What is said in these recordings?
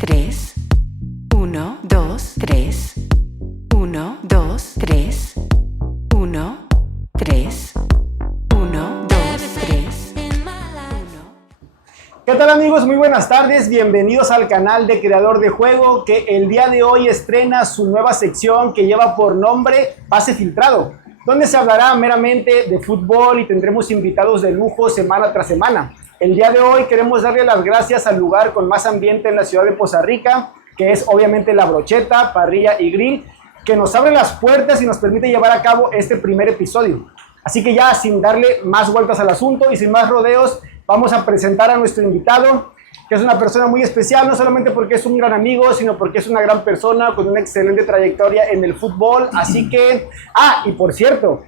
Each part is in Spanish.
3. 1, 2, 3. 1, 2, 3. 1, 3. 1, 2, 3. ¿Qué tal, amigos? Muy buenas tardes, bienvenidos al canal de Creador de Juego, que el día de hoy estrena su nueva sección que lleva por nombre Pase Filtrado, donde se hablará meramente de fútbol y tendremos invitados de lujo semana tras semana. El día de hoy queremos darle las gracias al lugar con más ambiente en la ciudad de Poza Rica, que es obviamente La Brocheta, Parrilla y Grill, que nos abre las puertas y nos permite llevar a cabo este primer episodio. Así que ya sin darle más vueltas al asunto y sin más rodeos, vamos a presentar a nuestro invitado, que es una persona muy especial, no solamente porque es un gran amigo, sino porque es una gran persona con una excelente trayectoria en el fútbol. Así que, y por cierto,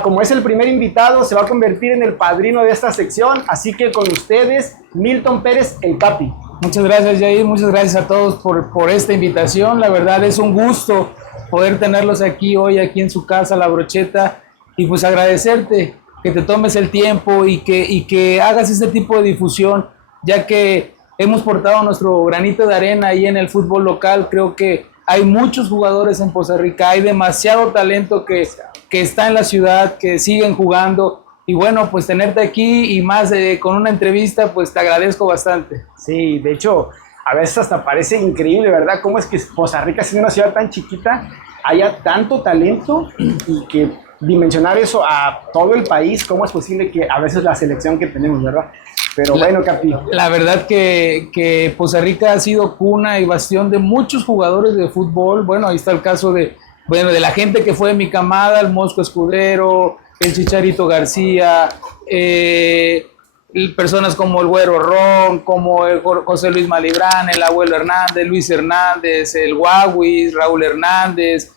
como es el primer invitado, se va a convertir en el padrino de esta sección. Así que con ustedes, Milton Pérez, el Capi. Muchas gracias, Jair. Muchas gracias a todos por esta invitación. La verdad es un gusto poder tenerlos aquí hoy, aquí en su casa, La Brocheta, y pues agradecerte que te tomes el tiempo y que hagas este tipo de difusión, ya que hemos portado nuestro granito de arena ahí en el fútbol local. Creo que hay muchos jugadores en Poza Rica, hay demasiado talento que está en la ciudad, que siguen jugando, y bueno, pues tenerte aquí y más con una entrevista, pues te agradezco bastante. Sí, de hecho, a veces hasta parece increíble, ¿verdad? Cómo es que Poza Rica, siendo una ciudad tan chiquita, haya tanto talento y que dimensionar eso a todo el país. ¿Cómo es posible que a veces la selección que tenemos, verdad? Pero bueno, Capi. La verdad que Poza Rica ha sido cuna y bastión de muchos jugadores de fútbol. Bueno, ahí está el caso de la gente que fue de mi camada, el Mosco Escudero, el Chicharito García, personas como el Güero Ron, como el José Luis Malibrán, el Abuelo Hernández, Luis Hernández, el Guaguis, Raúl Hernández,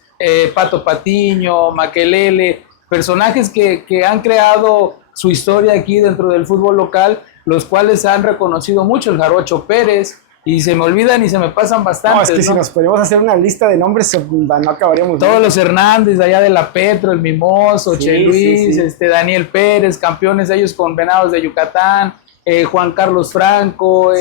Pato Patiño, Maquelele, personajes que han creado su historia aquí dentro del fútbol local, los cuales han reconocido mucho, el Jarocho Pérez, y se me olvidan y se me pasan bastante. No, es que si nos podemos hacer una lista de nombres, no acabaríamos. Todos los Hernández, allá de La Petro, el Mimoso, Che Luis, Daniel Pérez, campeones ellos con Venados de Yucatán, Juan Carlos Franco,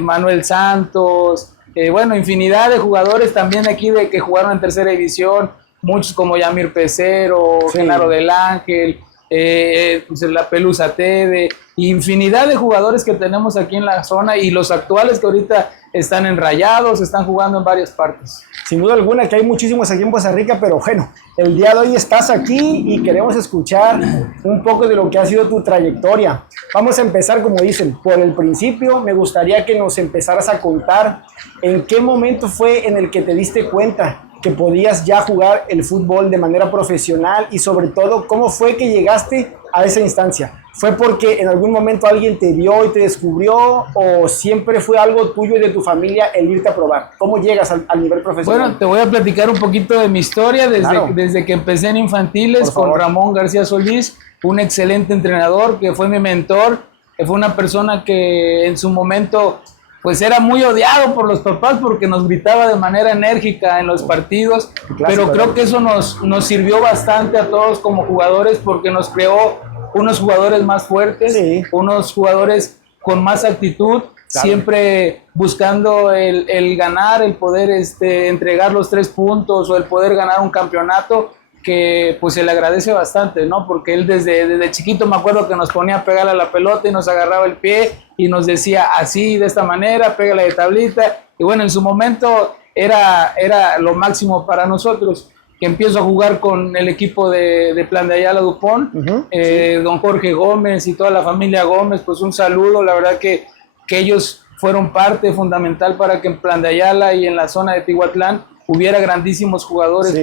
Manuel Santos, bueno, infinidad de jugadores también aquí que jugaron en tercera división, muchos como Yamir Pecero, Genaro del Ángel, pues la Pelusa Tede, infinidad de jugadores que tenemos aquí en la zona, y los actuales que ahorita están en Rayados, están jugando en varias partes. Sin duda alguna que hay muchísimos aquí en Poza Rica, pero bueno, el día de hoy estás aquí y queremos escuchar un poco de lo que ha sido tu trayectoria. Vamos a empezar, como dicen, por el principio. Me gustaría que nos empezaras a contar en qué momento fue en el que te diste cuenta que podías ya jugar el fútbol de manera profesional, y sobre todo, ¿cómo fue que llegaste a esa instancia? ¿Fue porque en algún momento alguien te vio y te descubrió, o siempre fue algo tuyo y de tu familia el irte a probar? ¿Cómo llegas al nivel profesional? Bueno, te voy a platicar un poquito de mi historia desde que empecé en infantiles con Ramón García Solís, un excelente entrenador que fue mi mentor, que fue una persona que en su momento pues era muy odiado por los papás porque nos gritaba de manera enérgica en los partidos, pero creo que eso nos sirvió bastante a todos como jugadores, porque nos creó unos jugadores más fuertes, unos jugadores con más actitud, siempre buscando el ganar, el poder entregar los 3 puntos o el poder ganar un campeonato, que pues se le agradece bastante, ¿no? Porque él desde chiquito me acuerdo que nos ponía a pegarle a la pelota y nos agarraba el pie y nos decía así, de esta manera, pégale de tablita, y bueno, en su momento era lo máximo para nosotros. Que empiezo a jugar con el equipo de Plan de Ayala Dupont, don Jorge Gómez y toda la familia Gómez, pues un saludo. La verdad que ellos fueron parte fundamental para que en Plan de Ayala y en la zona de Tihuatlán hubiera grandísimos jugadores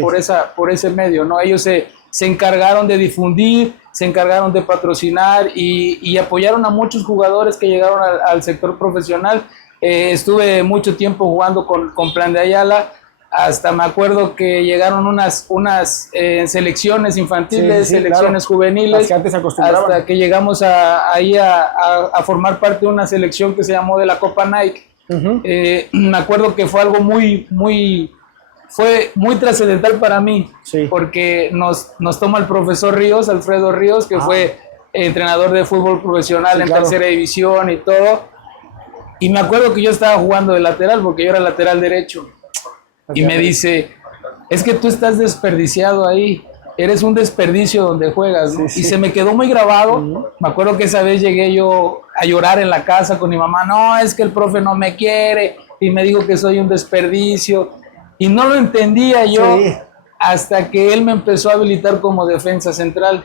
por ese medio, ¿no? Ellos se encargaron de difundir, se encargaron de patrocinar y apoyaron a muchos jugadores que llegaron al sector profesional. Estuve mucho tiempo jugando con Plan de Ayala, hasta me acuerdo que llegaron unas selecciones infantiles, selecciones juveniles, que antes acostumbraban, hasta que llegamos ahí a formar parte de una selección que se llamó de la Copa Nike. Me acuerdo que fue algo fue muy trascendental para mí, porque nos toma el profesor Ríos, Alfredo Ríos, que fue entrenador de fútbol profesional en tercera división y todo, Y me acuerdo que yo estaba jugando de lateral porque yo era lateral derecho. Y me dice, es que tú estás desperdiciado ahí. Eres un desperdicio donde juegas, ¿no? Sí. Y se me quedó muy grabado. Me acuerdo que esa vez llegué yo a llorar en la casa con mi mamá. No, es que el profe no me quiere y me dijo que soy un desperdicio. Y no lo entendía yo hasta que él me empezó a habilitar como defensa central.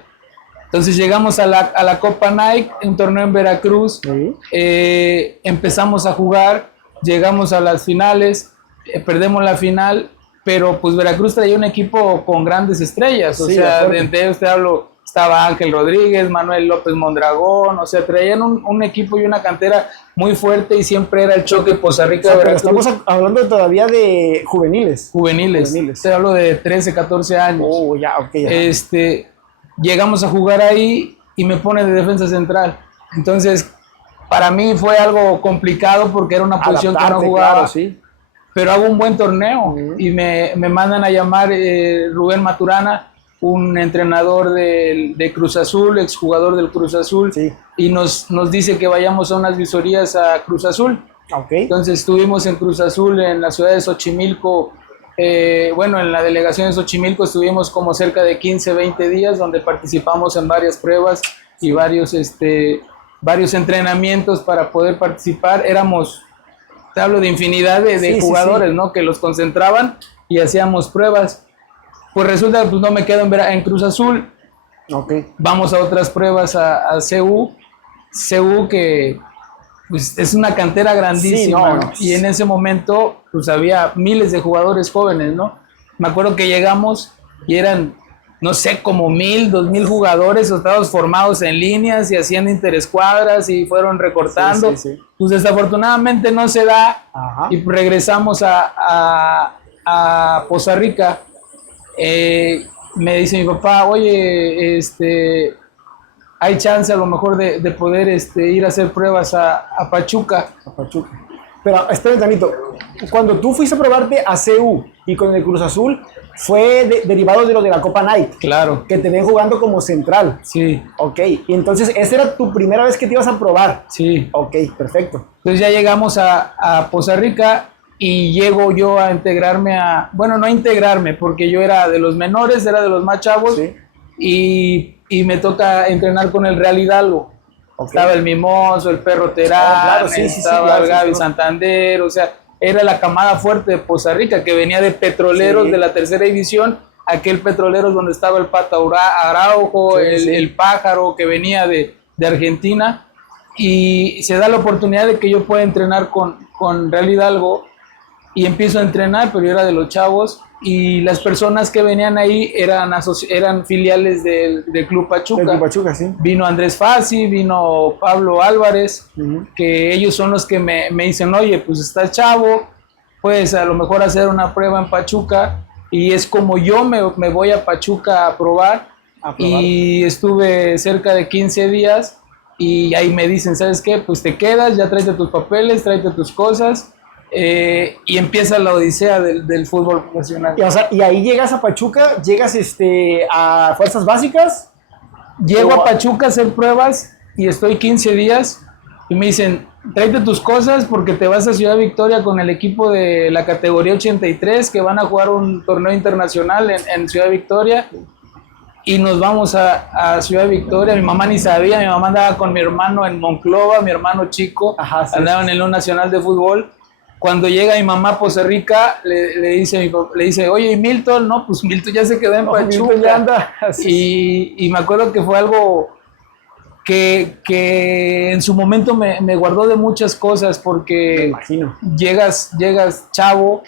Entonces llegamos a la Copa Nike, un torneo en Veracruz. Empezamos a jugar, llegamos a las finales, perdemos la final. Pero pues Veracruz traía un equipo con grandes estrellas, o sea, de ellos te hablo, estaba Ángel Rodríguez, Manuel López Mondragón, o sea, traían un equipo y una cantera muy fuerte y siempre era el choque Poza Rica. Pero estamos hablando todavía de juveniles. Juveniles. Te hablo de 13, 14 años. Oh, ya, ok. Ya. Llegamos a jugar ahí y me pone de defensa central. Entonces, para mí fue algo complicado porque era una posición que no jugaba. Claro, sí. Pero hago un buen torneo y me mandan a llamar Rubén Maturana, un entrenador de Cruz Azul, exjugador del Cruz Azul, y nos dice que vayamos a unas visorías a Cruz Azul. Okay. Entonces estuvimos en Cruz Azul, en la ciudad de Xochimilco, en la delegación de Xochimilco estuvimos como cerca de 15, 20 días, donde participamos en varias pruebas y varios entrenamientos para poder participar. Te hablo de infinidad de jugadores, ¿no? Que los concentraban y hacíamos pruebas. Pues resulta que pues, no me quedo en Cruz Azul. Okay. Vamos a otras pruebas a CU. CU que pues, es una cantera grandísima. ¿No? Y en ese momento pues había miles de jugadores jóvenes, ¿no? Me acuerdo que llegamos y eran, no sé, como 1,000, 2,000 jugadores, todos formados en líneas y haciendo interescuadras y fueron recortando. Pues desafortunadamente no se da. Ajá. Y regresamos a Poza Rica. Me dice mi papá, oye, hay chance a lo mejor de poder ir a hacer pruebas a Pachuca. Pero espera un tantito, cuando tú fuiste a probarte a CU y con el Cruz Azul, fue derivado de lo de la Copa Nike. Claro. Que te ven jugando como central. Sí. Ok, y entonces esa era tu primera vez que te ibas a probar. Sí. Ok, perfecto. Entonces ya llegamos a Poza Rica y llego yo a integrarme no a integrarme, porque yo era de los menores, era de los más chavos, y me toca entrenar con el Real Hidalgo. Okay. Estaba el Mimoso, el Perro Terán, estaba el Gaby Santander, o sea, era la camada fuerte de Poza Rica, que venía de Petroleros de la tercera división, aquel Petroleros donde estaba el Pata Araujo, el Pájaro, que venía de Argentina, y se da la oportunidad de que yo pueda entrenar con Real Hidalgo, y empiezo a entrenar, pero yo era de los chavos, y las personas que venían ahí eran filiales del Club Pachuca. Del Club Pachuca, sí. Vino Andrés Fassi, vino Pablo Álvarez, que ellos son los que me dicen, oye, pues estás chavo, puedes a lo mejor hacer una prueba en Pachuca, y es como yo me voy a Pachuca a probar. Y estuve cerca de 15 días, y ahí me dicen, ¿sabes qué? Pues te quedas, ya tráete tus papeles, tráete tus cosas, y empieza la odisea del fútbol profesional. Y ahí llegas a Pachuca, llegas a Fuerzas Básicas. Llego a Pachuca a hacer pruebas y estoy 15 días y me dicen, tráete tus cosas porque te vas a Ciudad Victoria con el equipo de la categoría 83 que van a jugar un torneo internacional en Ciudad Victoria, y nos vamos a Ciudad Victoria. Mi mamá ni sabía, mi mamá andaba con mi hermano en Monclova, mi hermano chico, andaba en el Nacional de Fútbol. Cuando llega mi mamá a Poza Rica, le dice, oye, ¿y Milton? No, pues Milton ya se quedó en Pachuca. Ya anda. Y me acuerdo que fue algo que en su momento me guardó de muchas cosas, porque me imagino. Llegas chavo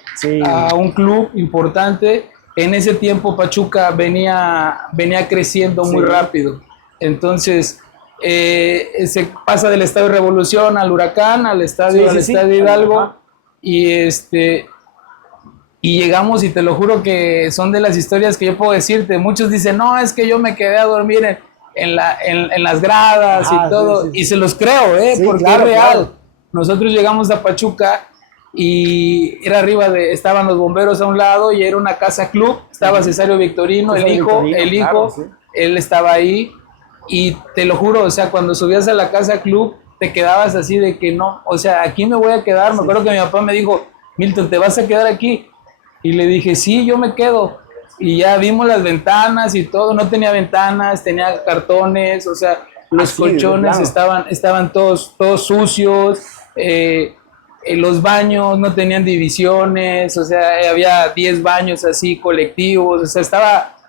a un club importante. En ese tiempo Pachuca venía creciendo muy rápido. Entonces se pasa del Estadio Revolución al Huracán, al Estadio Hidalgo. Ajá. Y llegamos, y te lo juro que son de las historias que yo puedo decirte. Muchos dicen, no, es que yo me quedé a dormir en las gradas y todo. Y se los creo, porque es real. Claro. Nosotros llegamos a Pachuca y era estaban los bomberos a un lado y era una casa club. Estaba Cesario Victorino, el hijo, él estaba ahí. Y te lo juro, o sea, cuando subías a la casa club, te quedabas así de que no, o sea, aquí me voy a quedar. Me acuerdo que mi papá me dijo, Milton, ¿te vas a quedar aquí? Y le dije, sí, yo me quedo. Y ya vimos las ventanas y todo, no tenía ventanas, tenía cartones, o sea, los colchones estaban todos sucios, los baños no tenían divisiones, o sea, había 10 baños así colectivos, o sea,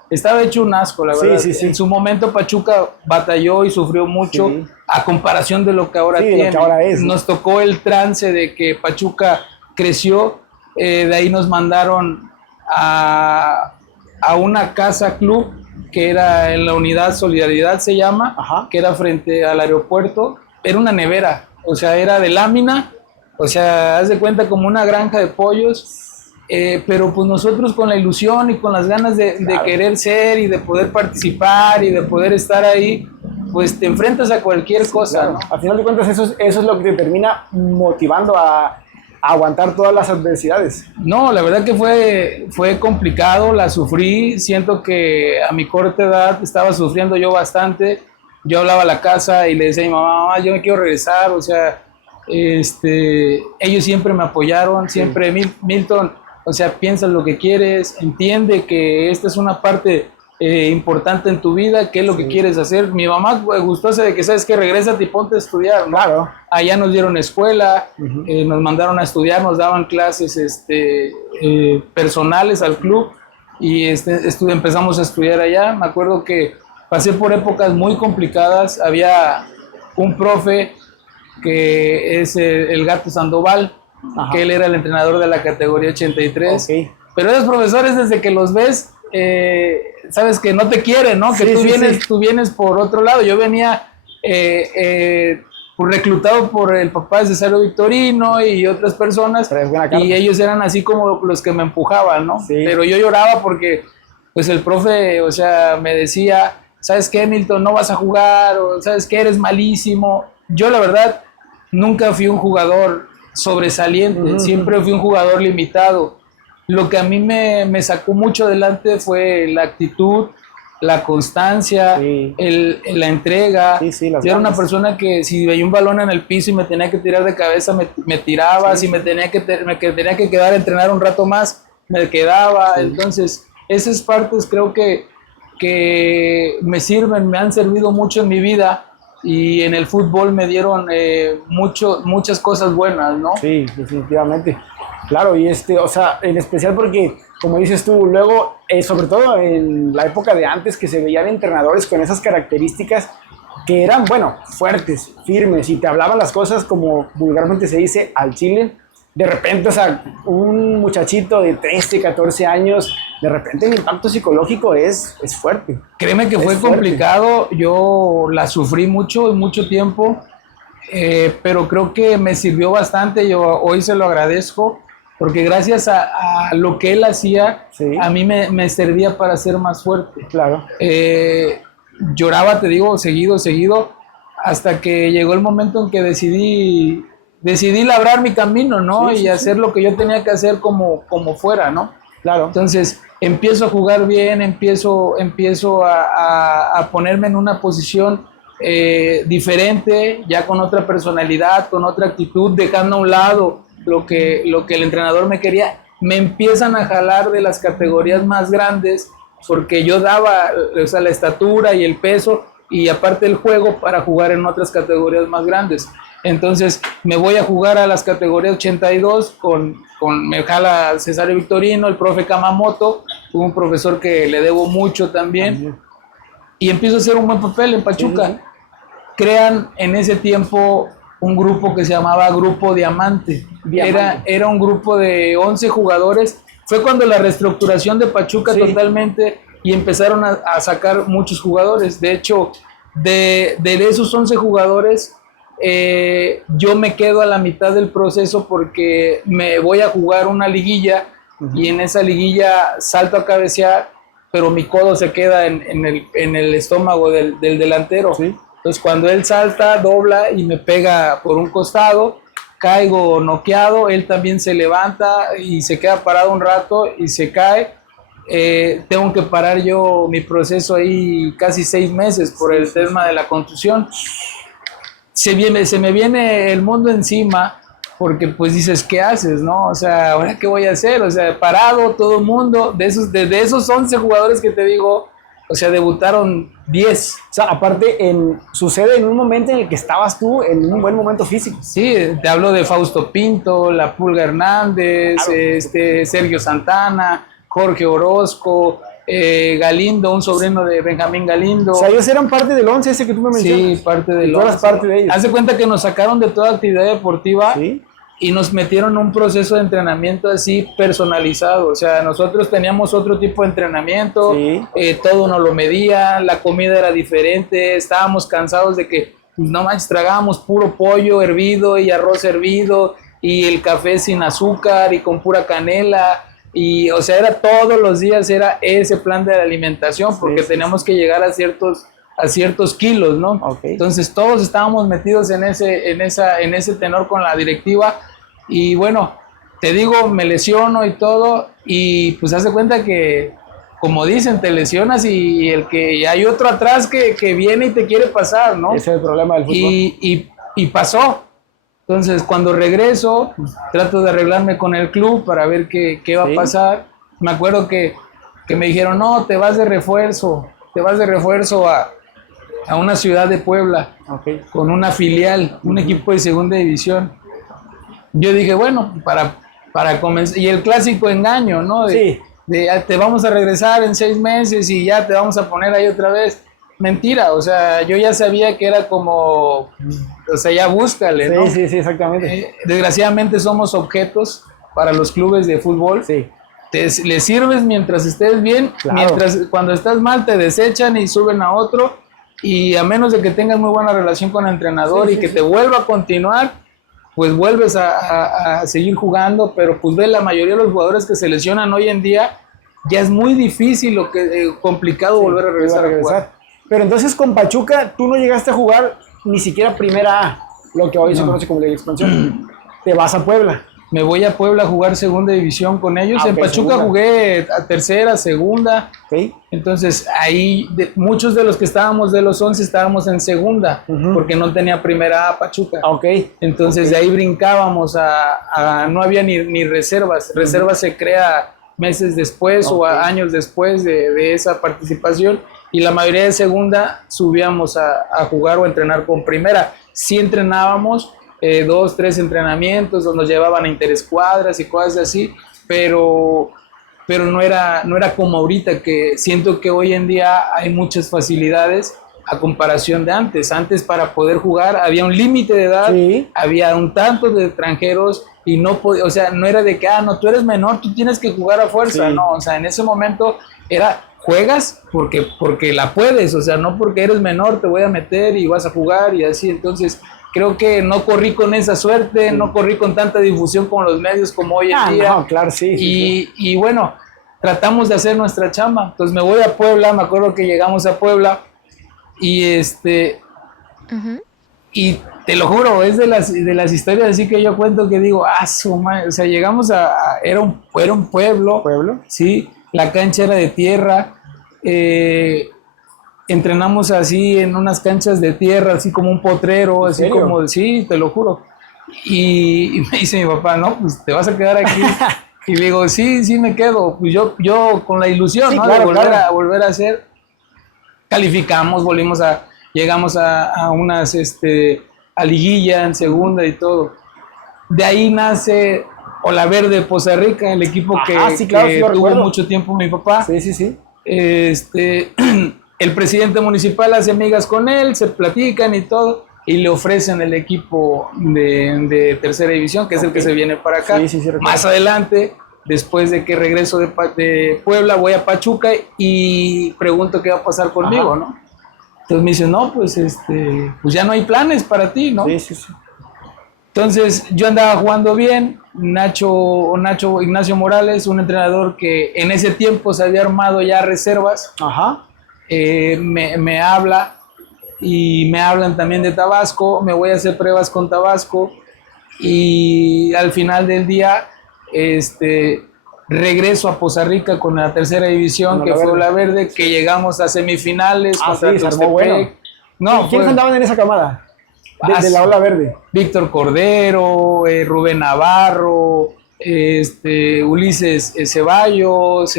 estaba hecho un asco, la verdad. Sí. En su momento Pachuca batalló y sufrió mucho a comparación de lo que ahora tiene. Lo que ahora es, ¿no? Nos tocó el trance de que Pachuca creció, de ahí nos mandaron a una casa club que era en la unidad Solidaridad se llama, que era frente al aeropuerto. Era una nevera, o sea, era de lámina, o sea, haz de cuenta como una granja de pollos, pero pues nosotros con la ilusión y con las ganas de querer ser y de poder participar y de poder estar ahí, pues te enfrentas a cualquier cosa, claro. ¿no? Al final de cuentas eso es lo que te termina motivando a aguantar todas las adversidades. No, la verdad que fue complicado, la sufrí, siento que a mi corta edad estaba sufriendo yo bastante. Yo hablaba a la casa y le decía a mi mamá, yo me quiero regresar, o sea, ellos siempre me apoyaron, siempre, Milton, o sea, piensa lo que quieres, entiende que esta es una parte importante en tu vida, qué es lo que quieres hacer. Mi mamá gustosa de que, sabes que regrésate y ponte a estudiar, ¿no? Claro. Allá nos dieron escuela, nos mandaron a estudiar, nos daban clases personales al club y empezamos a estudiar allá. Me acuerdo que pasé por épocas muy complicadas. Había un profe que es el Gato Sandoval, que él era el entrenador de la categoría 83. Pero esos profesores, desde que los ves, sabes que no te quieren, ¿no? Que tú vienes por otro lado. Yo venía reclutado por el papá de Cesario Victorino y otras personas, y ellos eran así como los que me empujaban, ¿no? Pero yo lloraba porque pues el profe, o sea, me decía, ¿sabes qué, Milton? No vas a jugar, o ¿sabes qué? Eres malísimo. Yo la verdad nunca fui un jugador sobresaliente, siempre fui un jugador limitado. Lo que a mí me sacó mucho adelante fue la actitud, la constancia, la entrega. Yo era una persona que si veía un balón en el piso y me tenía que tirar de cabeza, me tiraba. Si me tenía que quedar a entrenar un rato más, me quedaba. Entonces, esas partes creo que me han servido mucho en mi vida, y en el fútbol me dieron muchas cosas buenas, ¿no? Sí, definitivamente. Claro, y o sea, en especial porque, como dices tú, luego, sobre todo en la época de antes, que se veían entrenadores con esas características que eran, bueno, fuertes, firmes, y te hablaban las cosas como vulgarmente se dice, al chile. De repente, o sea, un muchachito de 13, 14 años, de repente el impacto psicológico es fuerte. Créeme que fue complicado, yo la sufrí mucho tiempo, pero creo que me sirvió bastante. Yo hoy se lo agradezco, porque gracias a lo que él hacía, a mí me servía para ser más fuerte. Claro. Lloraba, te digo, seguido, hasta que llegó el momento en que decidí labrar mi camino, ¿no? Y hacer lo que yo tenía que hacer como fuera, ¿no? Claro. Entonces empiezo a jugar bien, empiezo a ponerme en una posición diferente, ya con otra personalidad, con otra actitud, dejando a un lado lo que el entrenador me quería. Me empiezan a jalar de las categorías más grandes, porque yo daba, o sea, la estatura y el peso, y aparte el juego para jugar en otras categorías más grandes. Entonces me voy a jugar a las categorías 82 me jala Cesario Victorino, el profe Kamamoto, un profesor que le debo mucho también, y empiezo a hacer un buen papel en Pachuca. Crean en ese tiempo un grupo que se llamaba Grupo Diamante. Era un grupo de 11 jugadores. Fue cuando la reestructuración de Pachuca totalmente, y empezaron a sacar muchos jugadores. De hecho, de esos 11 jugadores, yo me quedo a la mitad del proceso porque me voy a jugar una liguilla, y en esa liguilla salto a cabecear, pero mi codo se queda en el estómago del delantero. Entonces cuando él salta, dobla y me pega por un costado, caigo noqueado, él también se levanta y se queda parado un rato y se cae. Tengo que parar yo mi proceso ahí casi 6 meses por el tema de la contusión. se me viene el mundo encima, porque pues dices, ¿qué haces, no? O sea, ¿ahora qué voy a hacer? O sea, parado todo el mundo, de esos 11 jugadores que te digo, o sea, debutaron 10. O sea, aparte, sucede en un momento en el que estabas tú en un buen momento físico. Sí, te hablo de Fausto Pinto, La Pulga Hernández, claro. Sergio Santana, Jorge Orozco, Galindo, un sobrino de Benjamín Galindo. O sea, ellos eran parte del 11 ese que tú me mencionas. Sí, parte del 11. Tú eras parte de ellos. Haz de cuenta que nos sacaron de toda actividad deportiva. ¿Sí? Y nos metieron en un proceso de entrenamiento así personalizado. O sea, nosotros teníamos otro tipo de entrenamiento, ¿sí? Todo nos lo medía, la comida era diferente, estábamos cansados de que, no manches, tragábamos puro pollo hervido y arroz hervido y el café sin azúcar y con pura canela. Y, o sea, era todos los días, era ese plan de alimentación, porque sí, teníamos que llegar a ciertos kilos, ¿no? Okay. Entonces todos estábamos metidos en ese tenor con la directiva y bueno, te digo, me lesiono y todo y pues haz de cuenta que, como dicen, te lesionas y hay otro atrás que viene y te quiere pasar, ¿no? Ese es el problema del fútbol. Y pasó. Entonces cuando regreso, trato de arreglarme con el club para ver qué va a pasar. Me acuerdo que me dijeron, no, te vas de refuerzo a una ciudad de Puebla, okay, con una filial, un equipo de segunda división. Yo dije, bueno, para comenzar, y el clásico engaño, ¿no? Sí. Te vamos a regresar en 6 meses y ya te vamos a poner ahí otra vez. Mentira, o sea, yo ya sabía que era como, o sea, ya búscale, ¿no? Sí, exactamente. Desgraciadamente somos objetos para los clubes de fútbol. Sí. Le sirves mientras estés bien, claro. Cuando estás mal te desechan y suben a otro. Y a menos de que tengas muy buena relación con el entrenador y que te vuelva a continuar, pues vuelves a seguir jugando, pero pues ve, la mayoría de los jugadores que se lesionan hoy en día, ya es muy difícil complicado volver a regresar a jugar. Pero entonces con Pachuca tú no llegaste a jugar ni siquiera Primera A, lo que hoy se conoce como la expansión. Te vas a Puebla. Me voy a Puebla a jugar segunda división con ellos. En Pachuca segunda. Jugué a tercera, segunda. Okay. Entonces ahí muchos de los que estábamos de los 11 estábamos en segunda, porque no tenía Primera A Pachuca. Okay. Entonces de ahí brincábamos no había ni reservas. Reservas se crea meses después o años después de esa participación. Y la mayoría de segunda subíamos a jugar o a entrenar con Primera. Sí entrenábamos 2, 3 entrenamientos donde nos llevaban a interescuadras y cosas así, pero no era como ahorita, que siento que hoy en día hay muchas facilidades a comparación de antes. Antes, para poder jugar había un límite de edad, sí, había un tanto de extranjeros y no podía, o sea, no era de que, no, tú eres menor, tú tienes que jugar a fuerza, sí. No, o sea, en ese momento era, juegas porque la puedes, o sea, no porque eres menor te voy a meter y vas a jugar y así. Entonces creo que no corrí con esa suerte, sí, no corrí con tanta difusión con los medios como hoy en día. No, claro, sí. Y bueno, tratamos de hacer nuestra chamba. Entonces me voy a Puebla, me acuerdo que llegamos a Puebla y y te lo juro, es de las historias así que yo cuento que digo, su madre, o sea, llegamos era un pueblo. ¿Pueblo? Sí, la cancha era de tierra. Entrenamos así en unas canchas de tierra, así como un potrero, así como, sí, te lo juro. Y me dice mi papá, no, pues te vas a quedar aquí. Y le digo, sí, me quedo. Pues yo con la ilusión, sí, ¿no? Claro, de volver a hacer. Calificamos, llegamos a unas, a liguilla en segunda y todo. De ahí nace Olaverde Poza Rica, el equipo que tuvo mucho tiempo mi papá. Sí. El presidente municipal hace amigas con él, se platican y todo, y le ofrecen el equipo de tercera división, que es el que se viene para acá. Sí, más adelante, después de que regreso de Puebla, voy a Pachuca y pregunto qué va a pasar conmigo, ¿no? Entonces me dicen, no, pues pues ya no hay planes para ti, ¿no? Sí. Entonces yo andaba jugando bien. Ignacio Morales, un entrenador que en ese tiempo se había armado ya reservas. Me habla y me hablan también de Tabasco. Me voy a hacer pruebas con Tabasco y al final del día regreso a Poza Rica con la tercera división, que fue Olaverde, que llegamos a semifinales contra Tuxtepec. Bueno. No, ¿Quiénes andaban en esa camada? De la ola verde. Víctor Cordero, Rubén Navarro, Ulises Ceballos,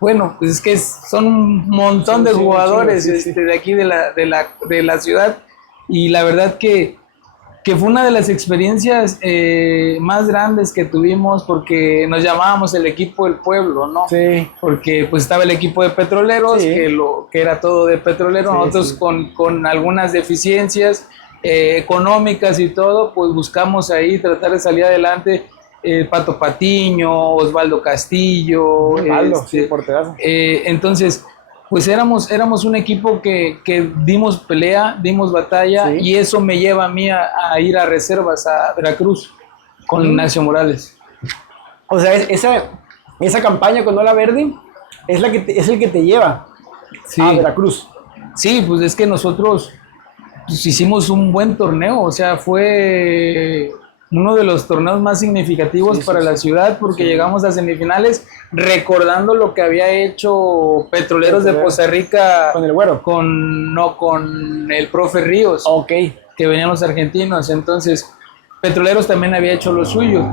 bueno, pues es que son un montón de jugadores de aquí de la ciudad, y la verdad que fue una de las experiencias más grandes que tuvimos, porque nos llamábamos el equipo del pueblo, ¿no? Sí. Porque pues estaba el equipo de petroleros, que era todo de petroleros, nosotros con algunas deficiencias económicas y todo, pues buscamos ahí tratar de salir adelante. Pato Patiño, Osvaldo Castillo, porterazo. Entonces pues éramos un equipo que dimos pelea, dimos batalla, y eso me lleva a mí a ir a reservas a Veracruz con Ignacio Morales. O sea, esa campaña con Ola Verde es el que te lleva a Veracruz. Sí, pues es que nosotros pues, hicimos un buen torneo, o sea, fue uno de los torneos más significativos para la ciudad, porque llegamos a semifinales recordando lo que había hecho Petroleros de Poza Rica con el Güero, con el profe Ríos, que venían los argentinos. Entonces Petroleros también había hecho lo suyo,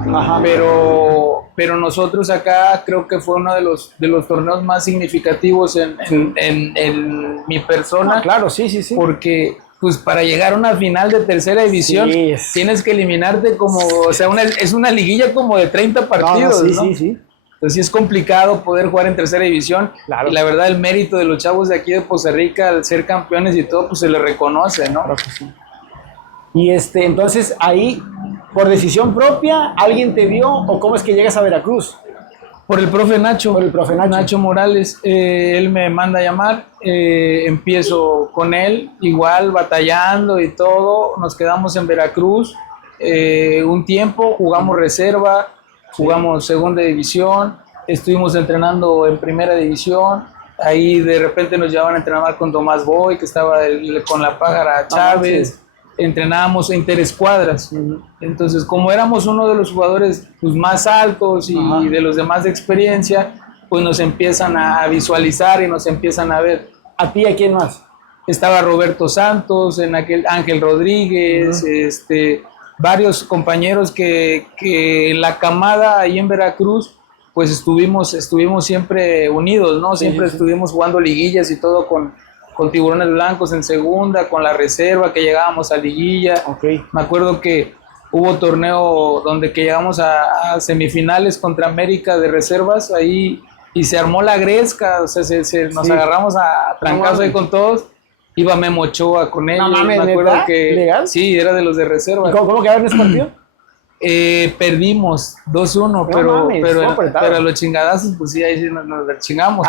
pero nosotros acá creo que fue uno de los torneos más significativos en mi persona. Claro, porque pues para llegar a una final de tercera división tienes que eliminarte como, o sea, es una liguilla como de 30 partidos, ¿no? Sí. Entonces sí es complicado poder jugar en tercera división. Claro. Y la verdad el mérito de los chavos de aquí de Poza Rica al ser campeones y todo, pues se les reconoce, ¿no? Claro que sí. Y entonces ahí, por decisión propia, ¿alguien te vio o cómo es que llegas a Veracruz? Por el profe Nacho. Por el profe Nacho. Nacho Morales. Él me manda a llamar. Empiezo con él, igual batallando y todo. Nos quedamos en Veracruz un tiempo, jugamos reserva, jugamos segunda división, estuvimos entrenando en primera división. Ahí de repente nos llevaban a entrenar con Tomás Boy, que estaba con la Pájara Chávez. Entrenábamos interescuadras. Entonces, como éramos uno de los jugadores pues, más altos y de los de más experiencia, pues nos empiezan a visualizar y nos empiezan a ver. ¿A ti, a quién más? Estaba Roberto Santos, Ángel Rodríguez, varios compañeros que en la camada ahí en Veracruz, pues estuvimos siempre unidos, ¿no? Siempre estuvimos jugando liguillas y todo con Tiburones Blancos en segunda, con la reserva que llegábamos a liguilla. Me acuerdo que hubo torneo donde que llegamos a semifinales contra América de reservas ahí y se armó la gresca, o sea, nos agarramos a trancazos ahí con todos. Iba Memo Ochoa con ellos. Me acuerdo que ¿legal? Sí, era de los de reserva. ¿Y cómo quedaron ese partido? Perdimos 2-1, pero a los chingadazos, pues sí, ahí sí nos chingamos.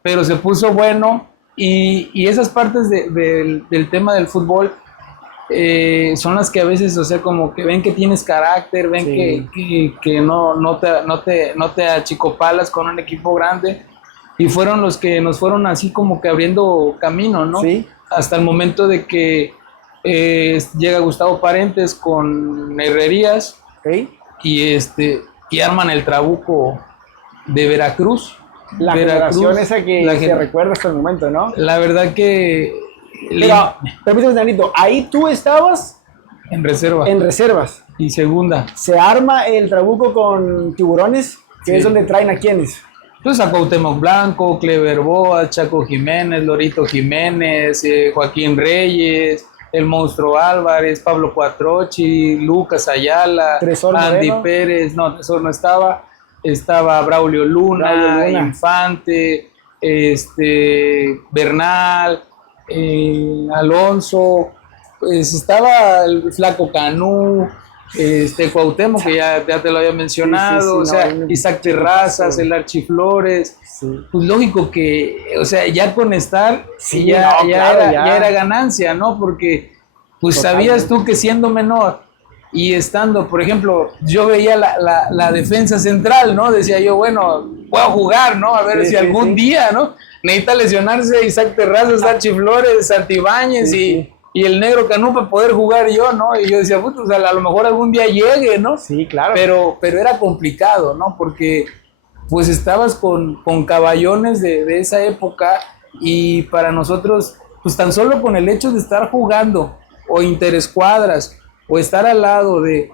Pero se puso bueno, y esas partes del tema del fútbol son las que a veces, o sea, como que ven que tienes carácter, ven que no te achicopalas con un equipo grande, y fueron los que nos fueron así como que abriendo camino, ¿no? Hasta el momento de que llega Gustavo Parentes con Herrerías y arman el Trabuco de Veracruz. La generación esa que se recuerda hasta el momento, ¿no? La verdad que... Pero, permítame, Danito, ahí tú estabas... En reserva. En reservas. Y segunda. Se arma el Trabuco con Tiburones, que es donde traen a quiénes. Pues a Cuauhtémoc Blanco, Clever Boas, Chaco Jiménez, Lorito Jiménez, Joaquín Reyes, el Monstruo Álvarez, Pablo Cuatrochi, Lucas Ayala, Tresor Andy Moreno. Pérez, no, Tresor no estaba. Estaba Braulio Luna, Infante, Bernal, Alonso, pues estaba el Flaco Canú, Cuauhtémoc, que ya te lo había mencionado, Isaac Terrazas, el Archi Flores. Pues lógico que, o sea, ya con estar ya era ganancia, ¿no? Porque pues sabías tú que siendo menor y estando, por ejemplo, yo veía la defensa central, ¿no? Decía yo, bueno, puedo jugar, ¿no? A ver si algún día, ¿no? Necesita lesionarse Isaac Terrazas, Archi Flores, Santibáñez y el Negro Canú para poder jugar yo, ¿no? Y yo decía, puto, o sea, a lo mejor algún día llegue, ¿no? Sí, claro. Pero era complicado, ¿no? Porque pues estabas con caballones de esa época, y para nosotros pues tan solo con el hecho de estar jugando, o interescuadras, o estar al lado de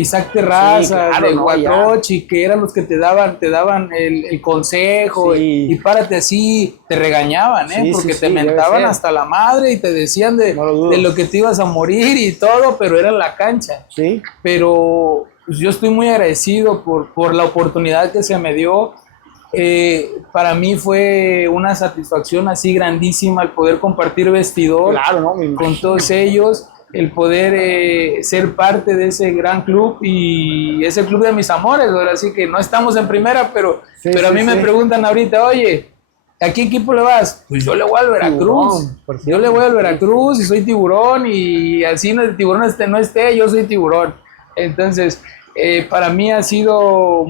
Isaac Terraza, sí, claro, de no, Guatrochi, que eran los que te daban el consejo, sí. y párate así, te regañaban, Sí, porque sí, te sí, mentaban hasta la madre y te decían de lo que te ibas a morir y todo, pero era en la cancha. Sí. Pero pues, yo estoy muy agradecido por la oportunidad que se me dio. Para mí fue una satisfacción así grandísima el poder compartir vestidor, claro, ¿no? con todos ellos, el poder ser parte de ese gran club, y ese club de mis amores. Ahora sí que no estamos en primera, pero a mí me preguntan ahorita, oye, ¿a qué equipo le vas? Pues yo le voy al Veracruz. Yo le voy al Veracruz y soy Tiburón, y así no, el Tiburón no esté, yo soy Tiburón. Entonces, para mí ha sido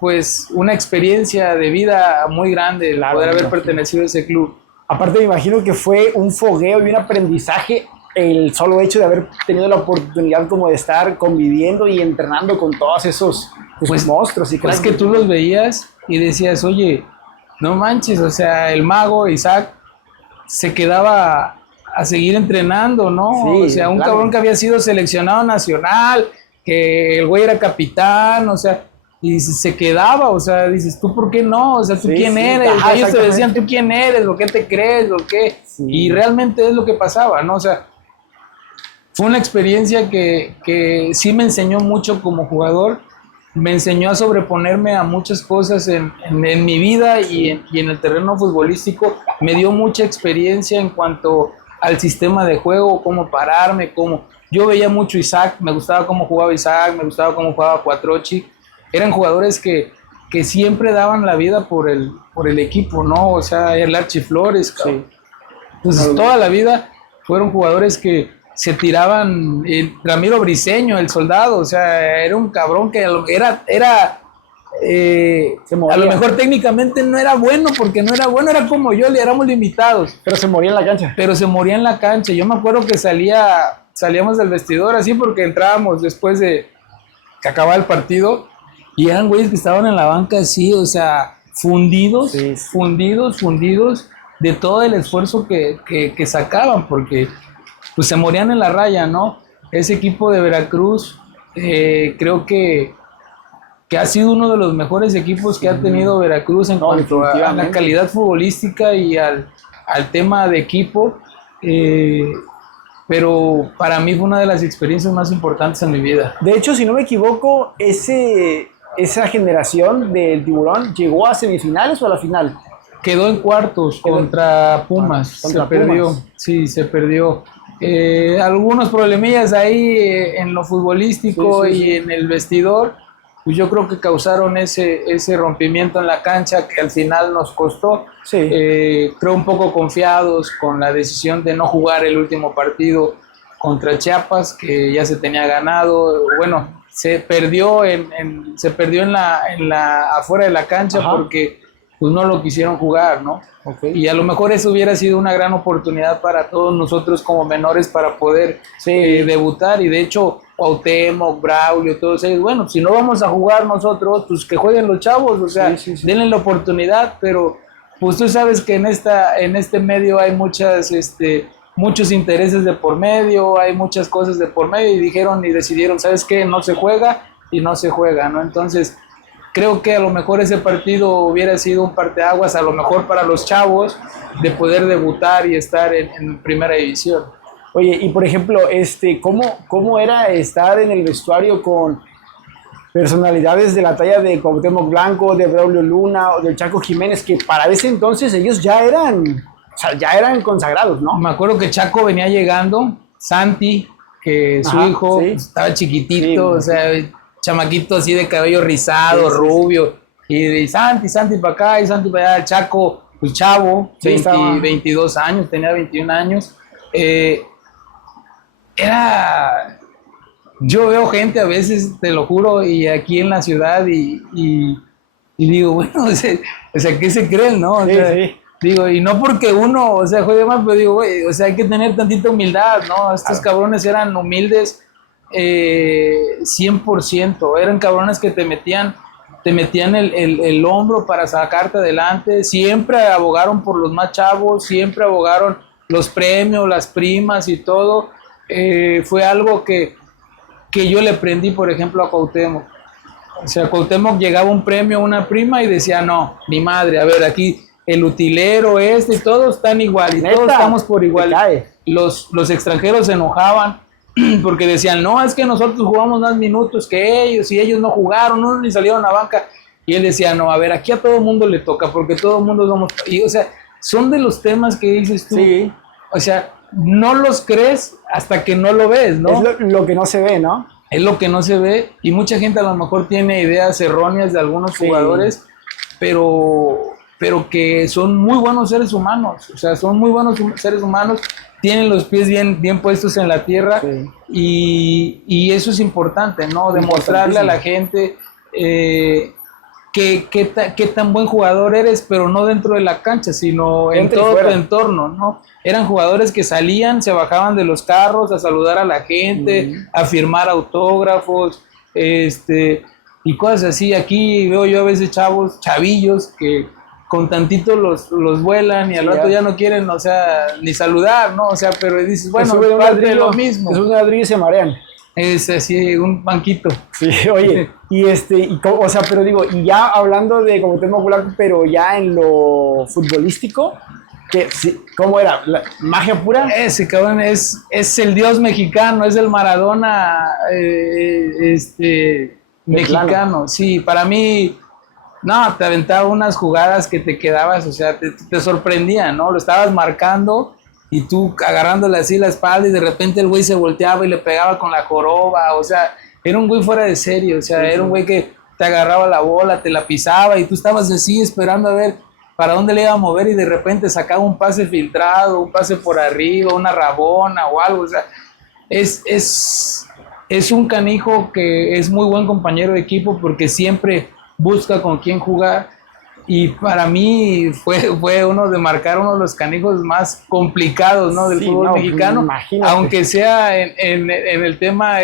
pues una experiencia de vida muy grande el poder haber pertenecido a ese club. Aparte me imagino que fue un fogueo y un aprendizaje el solo hecho de haber tenido la oportunidad como de estar conviviendo y entrenando con todos esos pues, monstruos. Y pues que tú los veías y decías, oye, no manches, o sea, el mago Isaac se quedaba a seguir entrenando, ¿no? Sí, o sea, un cabrón que había sido seleccionado nacional, que el güey era capitán, o sea, y se quedaba, o sea, dices, ¿tú por qué no? O sea, ¿tú quién eres? Ajá, ellos te decían, ¿tú quién eres? ¿Lo que te crees? ¿Lo qué? Sí. Y realmente es lo que pasaba, ¿no? O sea, fue una experiencia que sí me enseñó mucho como jugador, me enseñó a sobreponerme a muchas cosas en mi vida y en el terreno futbolístico. Me dio mucha experiencia en cuanto al sistema de juego, cómo pararme, cómo... Yo veía mucho Isaac, me gustaba cómo jugaba Isaac, me gustaba cómo jugaba Cuatrochi. Eran jugadores que siempre daban la vida por el equipo, ¿no? O sea, el Archie Flores, cabrón. Sí. Entonces, toda la vida fueron jugadores que se tiraban. Ramiro Briseño, el soldado, o sea, era un cabrón que era a lo mejor técnicamente no era bueno, porque no era bueno, era como yo, le éramos limitados. Pero se moría en la cancha. Pero se moría en la cancha. Yo me acuerdo que salíamos del vestidor así porque entrábamos después de que acababa el partido. Y eran güeyes que estaban en la banca así, o sea, fundidos de todo el esfuerzo que sacaban, porque pues se morían en la raya, ¿no? Ese equipo de Veracruz, creo que ha sido uno de los mejores equipos que ha tenido Veracruz en cuanto a la calidad futbolística y al tema de equipo. Pero para mí fue una de las experiencias más importantes en mi vida. De hecho, si no me equivoco, esa generación del Tiburón llegó a semifinales o a la final. Quedó en cuartos contra Pumas. Se perdió. Sí, se perdió. Algunos problemillas ahí en lo futbolístico y en el vestidor, pues yo creo que causaron ese rompimiento en la cancha que al final nos costó. Sí. Creo un poco confiados con la decisión de no jugar el último partido contra Chiapas, que ya se tenía ganado. Bueno, se perdió en la afuera de la cancha. Ajá. Porque pues no lo quisieron jugar, ¿no? Okay. Y a lo mejor eso hubiera sido una gran oportunidad para todos nosotros como menores para poder debutar. Y de hecho Cuauhtémoc, Braulio, todos ellos, bueno, si no vamos a jugar nosotros, pues que jueguen los chavos, o sea, denle la oportunidad. Pero pues tú sabes que en este medio hay muchos intereses de por medio, hay muchas cosas de por medio, y decidieron, ¿sabes qué? No se juega y no se juega, ¿no? Entonces, creo que a lo mejor ese partido hubiera sido un parteaguas, a lo mejor para los chavos, de poder debutar y estar en primera división. Oye, y por ejemplo, ¿cómo era estar en el vestuario con personalidades de la talla de Cuauhtémoc Blanco, de Braulio Luna o del Chaco Jiménez, que para ese entonces ellos ya eran consagrados, ¿no? Me acuerdo que Chaco venía llegando, Santi, que su hijo estaba chiquitito, o sea, chamaquito así de cabello rizado, rubio, y Santi para acá y Santi para allá. Chaco, pues chavo, 22 años, tenía 21 años. Yo veo gente a veces, te lo juro, y aquí en la ciudad, y digo, bueno, o sea, ¿qué se creen, no? O sea, digo, y no porque uno, o sea, juegue más, pero digo, güey, o sea, hay que tener tantita humildad, ¿no? Estos cabrones eran humildes 100%, eran cabrones que te metían te metían el hombro para sacarte adelante, siempre abogaron por los más chavos, siempre abogaron los premios, las primas y todo. Fue algo que yo le aprendí, por ejemplo, a Cuauhtémoc. O sea, Cuauhtémoc llegaba un premio, una prima y decía, no, mi madre, a ver, aquí el utilero y todos están igual y todos estamos por igual. Los extranjeros se enojaban porque decían, no, es que nosotros jugamos más minutos que ellos y ellos no jugaron, no, ni salieron a banca. Y él decía, no, a ver, aquí a todo el mundo le toca porque todo el mundo somos... Y, o sea, son de los temas que dices tú. Sí. O sea, no los crees hasta que no lo ves, ¿no? Es lo que no se ve, ¿no? Es lo que no se ve y mucha gente a lo mejor tiene ideas erróneas de algunos jugadores, pero que son muy buenos seres humanos, o sea, son muy buenos seres humanos, tienen los pies bien puestos en la tierra y eso es importante, ¿no? Demostrarle a la gente qué tan buen jugador eres, pero no dentro de la cancha, sino en todo tu entorno, ¿no? Eran jugadores que salían, se bajaban de los carros a saludar a la gente, a firmar autógrafos, y cosas así. Aquí veo yo a veces chavillos que con tantito los vuelan y al rato ya no quieren, o sea, ni saludar, ¿no? O sea, pero dices, bueno, es parte de lo mismo. Es un ladrillo y se marean. Es así, un banquito. Sí, oye, o sea, pero digo, y ya hablando de Cuauhtémoc Blanco, pero ya en lo futbolístico, ¿cómo era? ¿Magia pura? Ese cabrón es el dios mexicano, es el Maradona mexicano. Sí, para mí, no, te aventaba unas jugadas que te quedabas, o sea, te sorprendían, ¿no? Lo estabas marcando y tú agarrándole así la espalda y de repente el güey se volteaba y le pegaba con la joroba, o sea, era un güey fuera de serie, o sea, era un güey que te agarraba la bola, te la pisaba y tú estabas así esperando a ver para dónde le iba a mover y de repente sacaba un pase filtrado, un pase por arriba, una rabona o algo, o sea, es un canijo que es muy buen compañero de equipo porque siempre busca con quién jugar. Y para mí fue uno de marcar uno de los canijos más complicados, ¿no? Del fútbol mexicano, imagínate. Aunque sea en el tema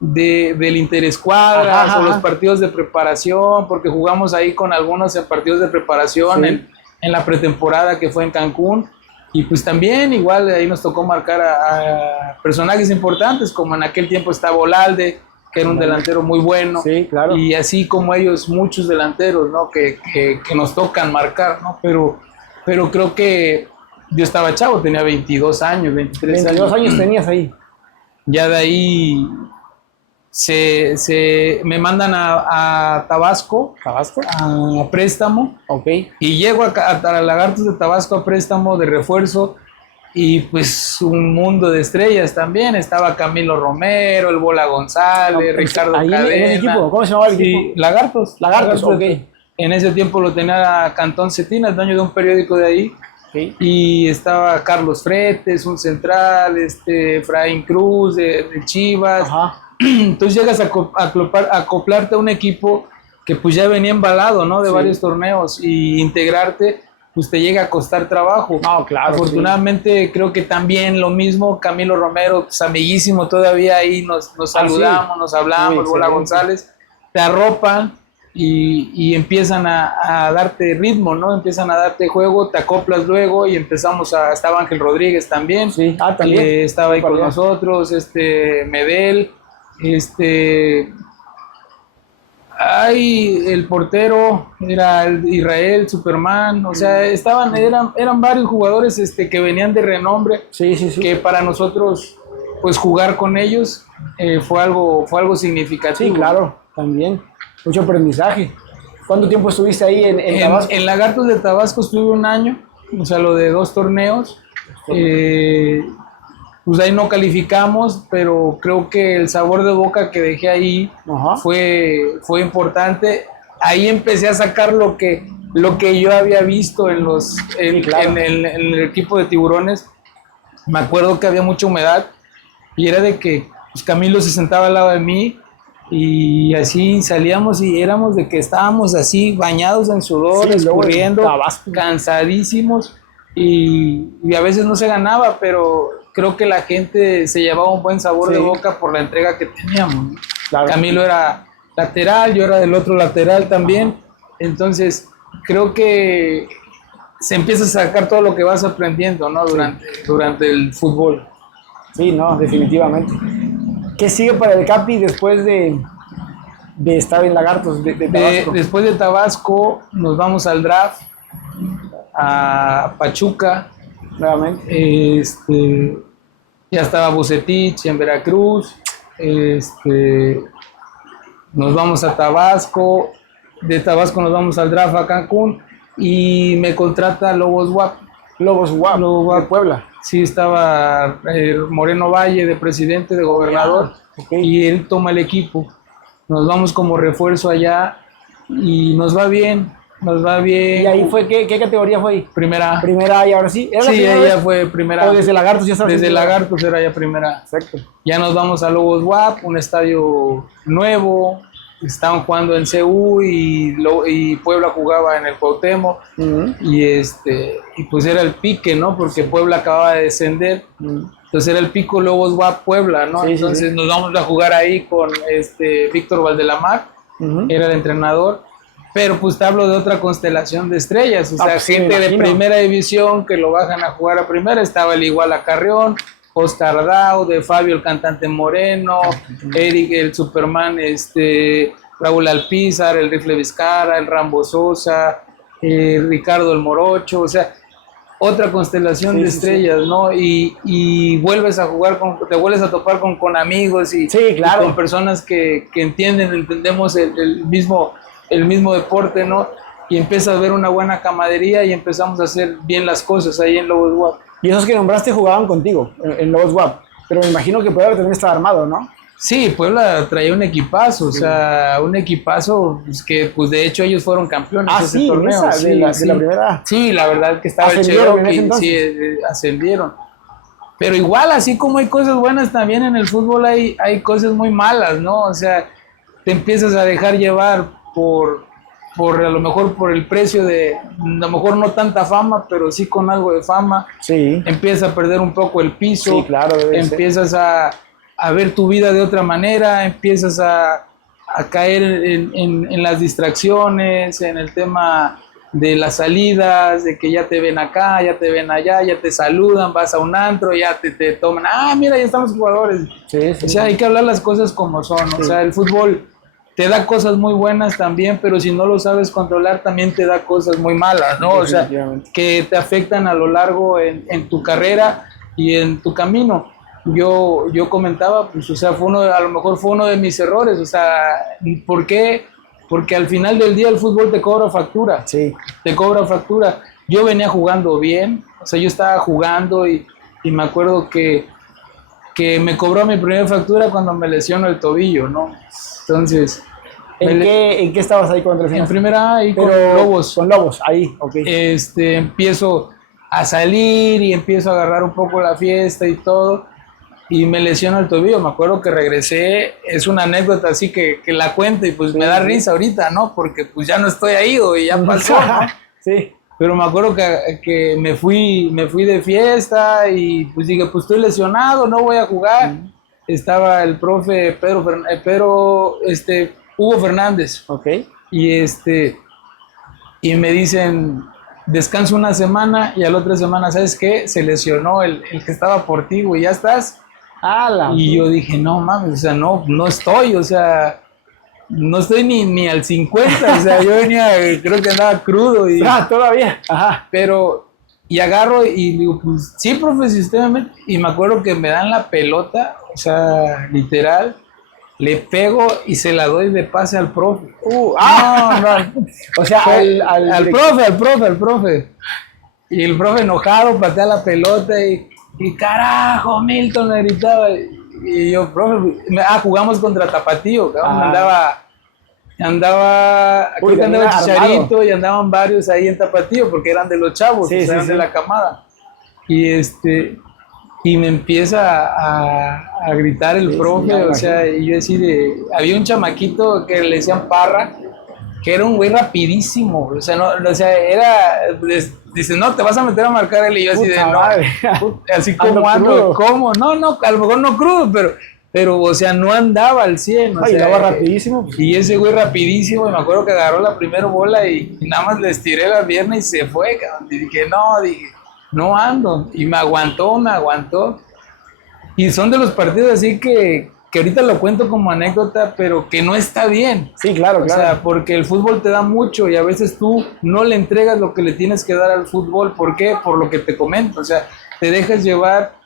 del interescuadras o los partidos de preparación, porque jugamos ahí con algunos en partidos de preparación en la pretemporada que fue en Cancún. Y pues también igual ahí nos tocó marcar a personajes importantes, como en aquel tiempo estaba Olalde, que era un delantero muy bueno, sí, claro. Y así como ellos, muchos delanteros, ¿no? que nos tocan marcar, ¿no? Pero creo que yo estaba chavo, tenía 22 años, 23 años. 22 años tenías ahí. Ya de ahí me mandan a Tabasco, a préstamo, y llego a Lagartos de Tabasco a préstamo de refuerzo. Y pues un mundo de estrellas también, estaba Camilo Romero, el Bola González, Ricardo Cadena. ¿En ese equipo? ¿Cómo se llamaba el equipo? Lagartos, ok. En ese tiempo lo tenía Cantón Cetina, el dueño de un periódico de ahí. Okay. Y estaba Carlos Fretes, un central, Efraín Cruz de Chivas. Ajá. Entonces llegas a acoplarte a un equipo que pues ya venía embalado, ¿no? De varios torneos, y integrarte pues te llega a costar trabajo. No, claro. Afortunadamente creo que también lo mismo, Camilo Romero, pues amiguísimo todavía ahí, nos saludamos, nos hablamos, Bola González, te arropan y empiezan a darte ritmo, ¿no? Empiezan a darte juego, te acoplas luego y estaba Ángel Rodríguez también, también. Estaba ahí con nosotros, Medel, el portero era el Israel, Superman, o sea, eran varios jugadores que venían de renombre, que para nosotros, pues jugar con ellos fue algo significativo. Sí, claro, también, mucho aprendizaje. ¿Cuánto tiempo estuviste ahí en Tabasco? En Lagartos de Tabasco estuve un año, o sea, lo de 2 torneos, pues ahí no calificamos, pero creo que el sabor de boca que dejé ahí fue importante. Ahí empecé a sacar lo que yo había visto en el equipo de Tiburones. Me acuerdo que había mucha humedad y era de que pues, Camilo se sentaba al lado de mí y así salíamos y éramos de que estábamos así bañados en sudor, escurriendo, cansadísimos y a veces no se ganaba, pero creo que la gente se llevaba un buen sabor de boca por la entrega que teníamos, ¿no? Claro. Camilo era lateral, yo era del otro lateral también. Entonces, creo que se empieza a sacar todo lo que vas aprendiendo, ¿no? Durante el fútbol. Sí, no, definitivamente. ¿Qué sigue para el Capi después de estar en Lagartos de Tabasco? Después de Tabasco nos vamos al draft a Pachuca. Nuevamente. Ya estaba Bucetich en Veracruz. Nos vamos a Tabasco. De Tabasco nos vamos al draft a Cancún y me contrata Lobos WAP. Lobos WAP de Puebla. Sí, estaba Moreno Valle de presidente, de gobernador, y él toma el equipo. Nos vamos como refuerzo allá y nos va bien. ¿Y ahí fue qué categoría fue ahí? Primera. Primera, y ahora sí. Sí, ella fue primera. ¿O desde Lagartos ya estaba? Desde Lagartos era ya primera. Exacto. Ya nos vamos a Lobos WAP, un estadio nuevo. Estaban jugando en CU y Puebla jugaba en el Cuauhtémoc. Uh-huh. Y pues era el pique, ¿no? Porque Puebla acababa de descender. Uh-huh. Entonces era el pico Lobos WAP Puebla, ¿no? Sí, entonces sí. Nos vamos a jugar ahí con Víctor Valdelamar, Uh-huh. era el entrenador. Pero pues te hablo de otra constelación de estrellas, o sea, pues, gente de primera división que lo bajan a jugar a primera. Estaba el Iguala Carrión, Oscar Dao, de Fabio el cantante Moreno, Eric el Superman, Raúl Alpizar, el Rifle Vizcara, el Rambo Sosa, Ricardo el Morocho, o sea, otra constelación de estrellas, sí. ¿No? Y vuelves a jugar, te vuelves a topar con amigos y, sí, claro. y con personas que entendemos el mismo deporte, ¿no? Y empiezas a ver una buena camaradería y empezamos a hacer bien las cosas ahí en Lobos WAP. Y esos que nombraste jugaban contigo en Lobos WAP, pero me imagino que Puebla también estaba armado, ¿no? Sí, Puebla traía un equipazo, sí. O sea, un equipazo que pues de hecho ellos fueron campeones de ese torneo. De la primera. Sí, la verdad que estaba el Cherokee, sí, ascendieron. Pero igual, así como hay cosas buenas, también en el fútbol hay cosas muy malas, ¿no? O sea, te empiezas a dejar llevar por a lo mejor por el precio de, a lo mejor no tanta fama, pero sí con algo de fama. Sí. Empiezas a perder un poco el piso. Sí, claro, empiezas a ver tu vida de otra manera, empiezas a caer en las distracciones, en el tema de las salidas, de que ya te ven acá, ya te ven allá, ya te saludan, vas a un antro, ya te toman, mira, ya estamos jugadores. Sí, sí. O sea, hay que hablar las cosas como son, sí. O sea, el fútbol te da cosas muy buenas también, pero si no lo sabes controlar también te da cosas muy malas, ¿no? O sea, que te afectan a lo largo en tu carrera y en tu camino. Yo comentaba, pues, o sea, a lo mejor fue uno de mis errores, o sea, ¿por qué? Porque al final del día el fútbol te cobra factura. Sí. Te cobra factura. Yo venía jugando bien, o sea, yo estaba jugando y me acuerdo que me cobró mi primera factura cuando me lesionó el tobillo, ¿no? Entonces... ¿En qué estabas ahí cuando te En primera ahí con Lobos. Con Lobos, ahí, ok. Empiezo a salir y empiezo a agarrar un poco la fiesta y todo, y me lesiono el tobillo. Me acuerdo que regresé, es una anécdota así que la cuento y pues sí, me da risa ahorita, ¿no? Porque pues ya no estoy ahí o ya pasó, ¿no? Sí. Pero me acuerdo que me fui de fiesta y pues dije, pues estoy lesionado, no voy a jugar. Estaba el profe Hugo Fernández. Ok. Y me dicen, descansa una semana, y a la otra semana, ¿sabes qué? Se lesionó el que estaba por ti, güey, ¿ya estás? Y yo dije, no mames, o sea, no estoy, o sea, no estoy ni al 50, o sea, yo venía, creo que andaba crudo. Todavía. Ajá. Pero, y agarro y digo, pues, sí, profe, si usted me... Y me acuerdo que me dan la pelota, o sea, literal, le pego y se la doy de pase al profe. No. O sea, al profe. Y el profe enojado patea la pelota y carajo, Milton, me gritaba. Y yo, profe, jugamos contra Tapatío, andaba Chicharito y andaban varios ahí en Tapatío porque eran de los chavos, eran de la camada. Y me empieza a gritar el profe, o sea, y yo había un chamaquito que le decían Parra, que era un güey rapidísimo, o sea, dice, no, te vas a meter a marcar él, y yo así de, no, así como ando, ¿cómo? No, a lo mejor no crudo, pero pero, o sea, no andaba al 100. Y daba rapidísimo. Y ese güey rapidísimo, y me acuerdo que agarró la primera bola y nada más le estiré la pierna y se fue, cabrón. Y dije, no ando. Y me aguantó. Y son de los partidos así que ahorita lo cuento como anécdota, pero que no está bien. Sí, claro. O sea, porque el fútbol te da mucho y a veces tú no le entregas lo que le tienes que dar al fútbol. ¿Por qué? Por lo que te comento. O sea, te dejas llevar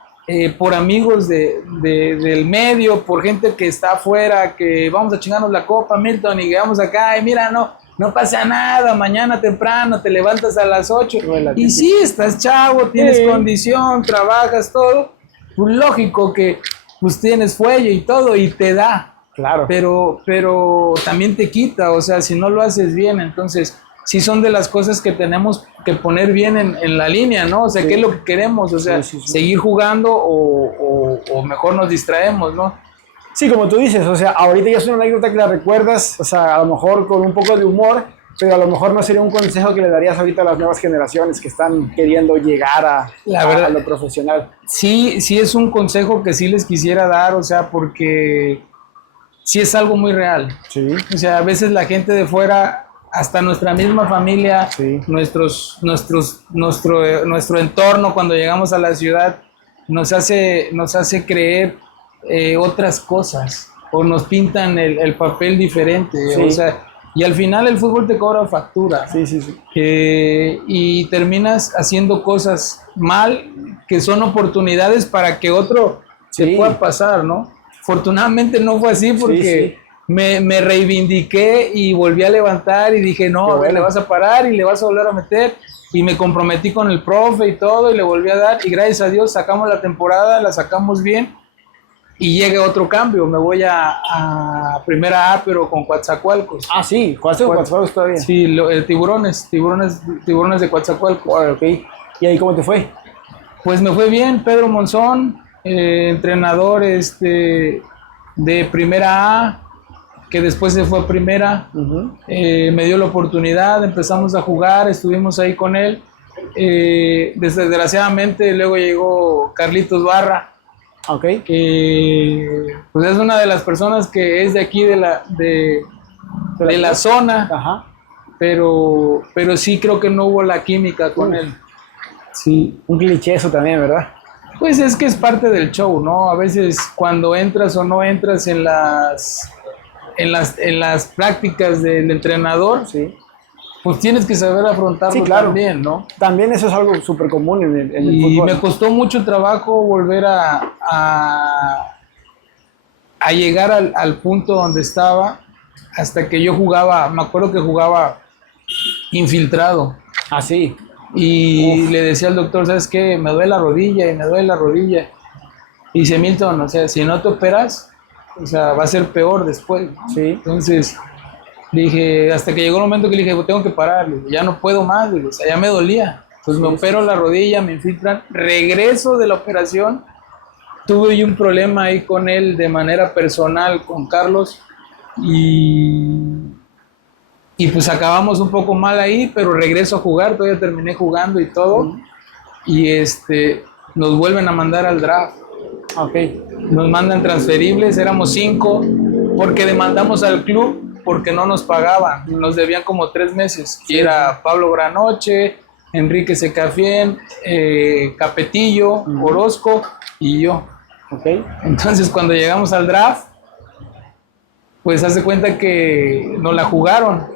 por amigos del medio, por gente que está afuera, que vamos a chingarnos la copa, Milton, y vamos acá, y mira, no pasa nada, mañana temprano te levantas a las 8. Y sí, estás chavo, tienes condición, trabajas, todo. Pues lógico que pues tienes fuelle y todo, y te da. Claro. Pero también te quita, o sea, si no lo haces bien. Entonces, sí son de las cosas que tenemos que poner bien en la línea, ¿no? O sea, ¿qué es lo que queremos? O sea, seguir jugando o mejor nos distraemos, ¿no? Sí, como tú dices, o sea, ahorita ya es una anécdota que la recuerdas, o sea, a lo mejor con un poco de humor, pero a lo mejor no sería un consejo que le darías ahorita a las nuevas generaciones que están queriendo llegar a lo profesional. Sí es un consejo que sí les quisiera dar, o sea, porque sí es algo muy real. Sí. O sea, a veces la gente de fuera, hasta nuestra misma familia, nuestro entorno cuando llegamos a la ciudad, nos hace creer otras cosas, o nos pintan el papel diferente, o sea, y al final el fútbol te cobra factura. Y terminas haciendo cosas mal, que son oportunidades para que otro se pueda pasar, ¿no? Afortunadamente no fue así, porque me reivindiqué y volví a levantar y dije, no, a ver, le vas a parar y le vas a volver a meter, y me comprometí con el profe y todo, y le volví a dar, y gracias a Dios sacamos la temporada, la sacamos bien. Y llega otro cambio, me voy a Primera A, pero con Coatzacoalcos. Ah, sí, ¿jugaste con Coatzacoalcos todavía? Sí, Tiburones de Coatzacoalcos. Ok, ¿y ahí cómo te fue? Pues me fue bien, Pedro Monzón, entrenador de Primera A, que después se fue a Primera, me dio la oportunidad, empezamos a jugar, estuvimos ahí con él. Desgraciadamente luego llegó Carlitos Barra, que pues es una de las personas que es de aquí de la zona, pero sí creo que no hubo la química con él. Sí, un cliché eso también, ¿verdad? Pues es que es parte del show, ¿no? A veces cuando entras o no entras en las prácticas del entrenador, pues tienes que saber afrontarlo también, ¿no? También eso es algo súper común en el fútbol. Y me costó mucho trabajo volver a llegar al punto donde estaba, hasta que yo jugaba, me acuerdo que jugaba infiltrado. Ah, sí. Y le decía al doctor, ¿sabes qué? Me duele la rodilla y me duele la rodilla. Y dice, Milton, o sea, si no te operas, o sea, va a ser peor después, ¿no? Sí. Entonces dije, hasta que llegó el momento que le dije, tengo que parar, ya no puedo más, o sea, ya me dolía. Entonces me opero la rodilla, me infiltran, regreso de la operación, tuve yo un problema ahí con él de manera personal, con Carlos, y pues acabamos un poco mal ahí, pero regreso a jugar, todavía terminé jugando y todo, y nos vuelven a mandar al draft. Nos mandan transferibles, éramos 5, porque demandamos al club porque no nos pagaban, nos debían como 3 meses, y era Pablo Granoche, Enrique Secafien, Capetillo, Orozco y yo. Entonces cuando llegamos al draft, pues hace cuenta que nos la jugaron.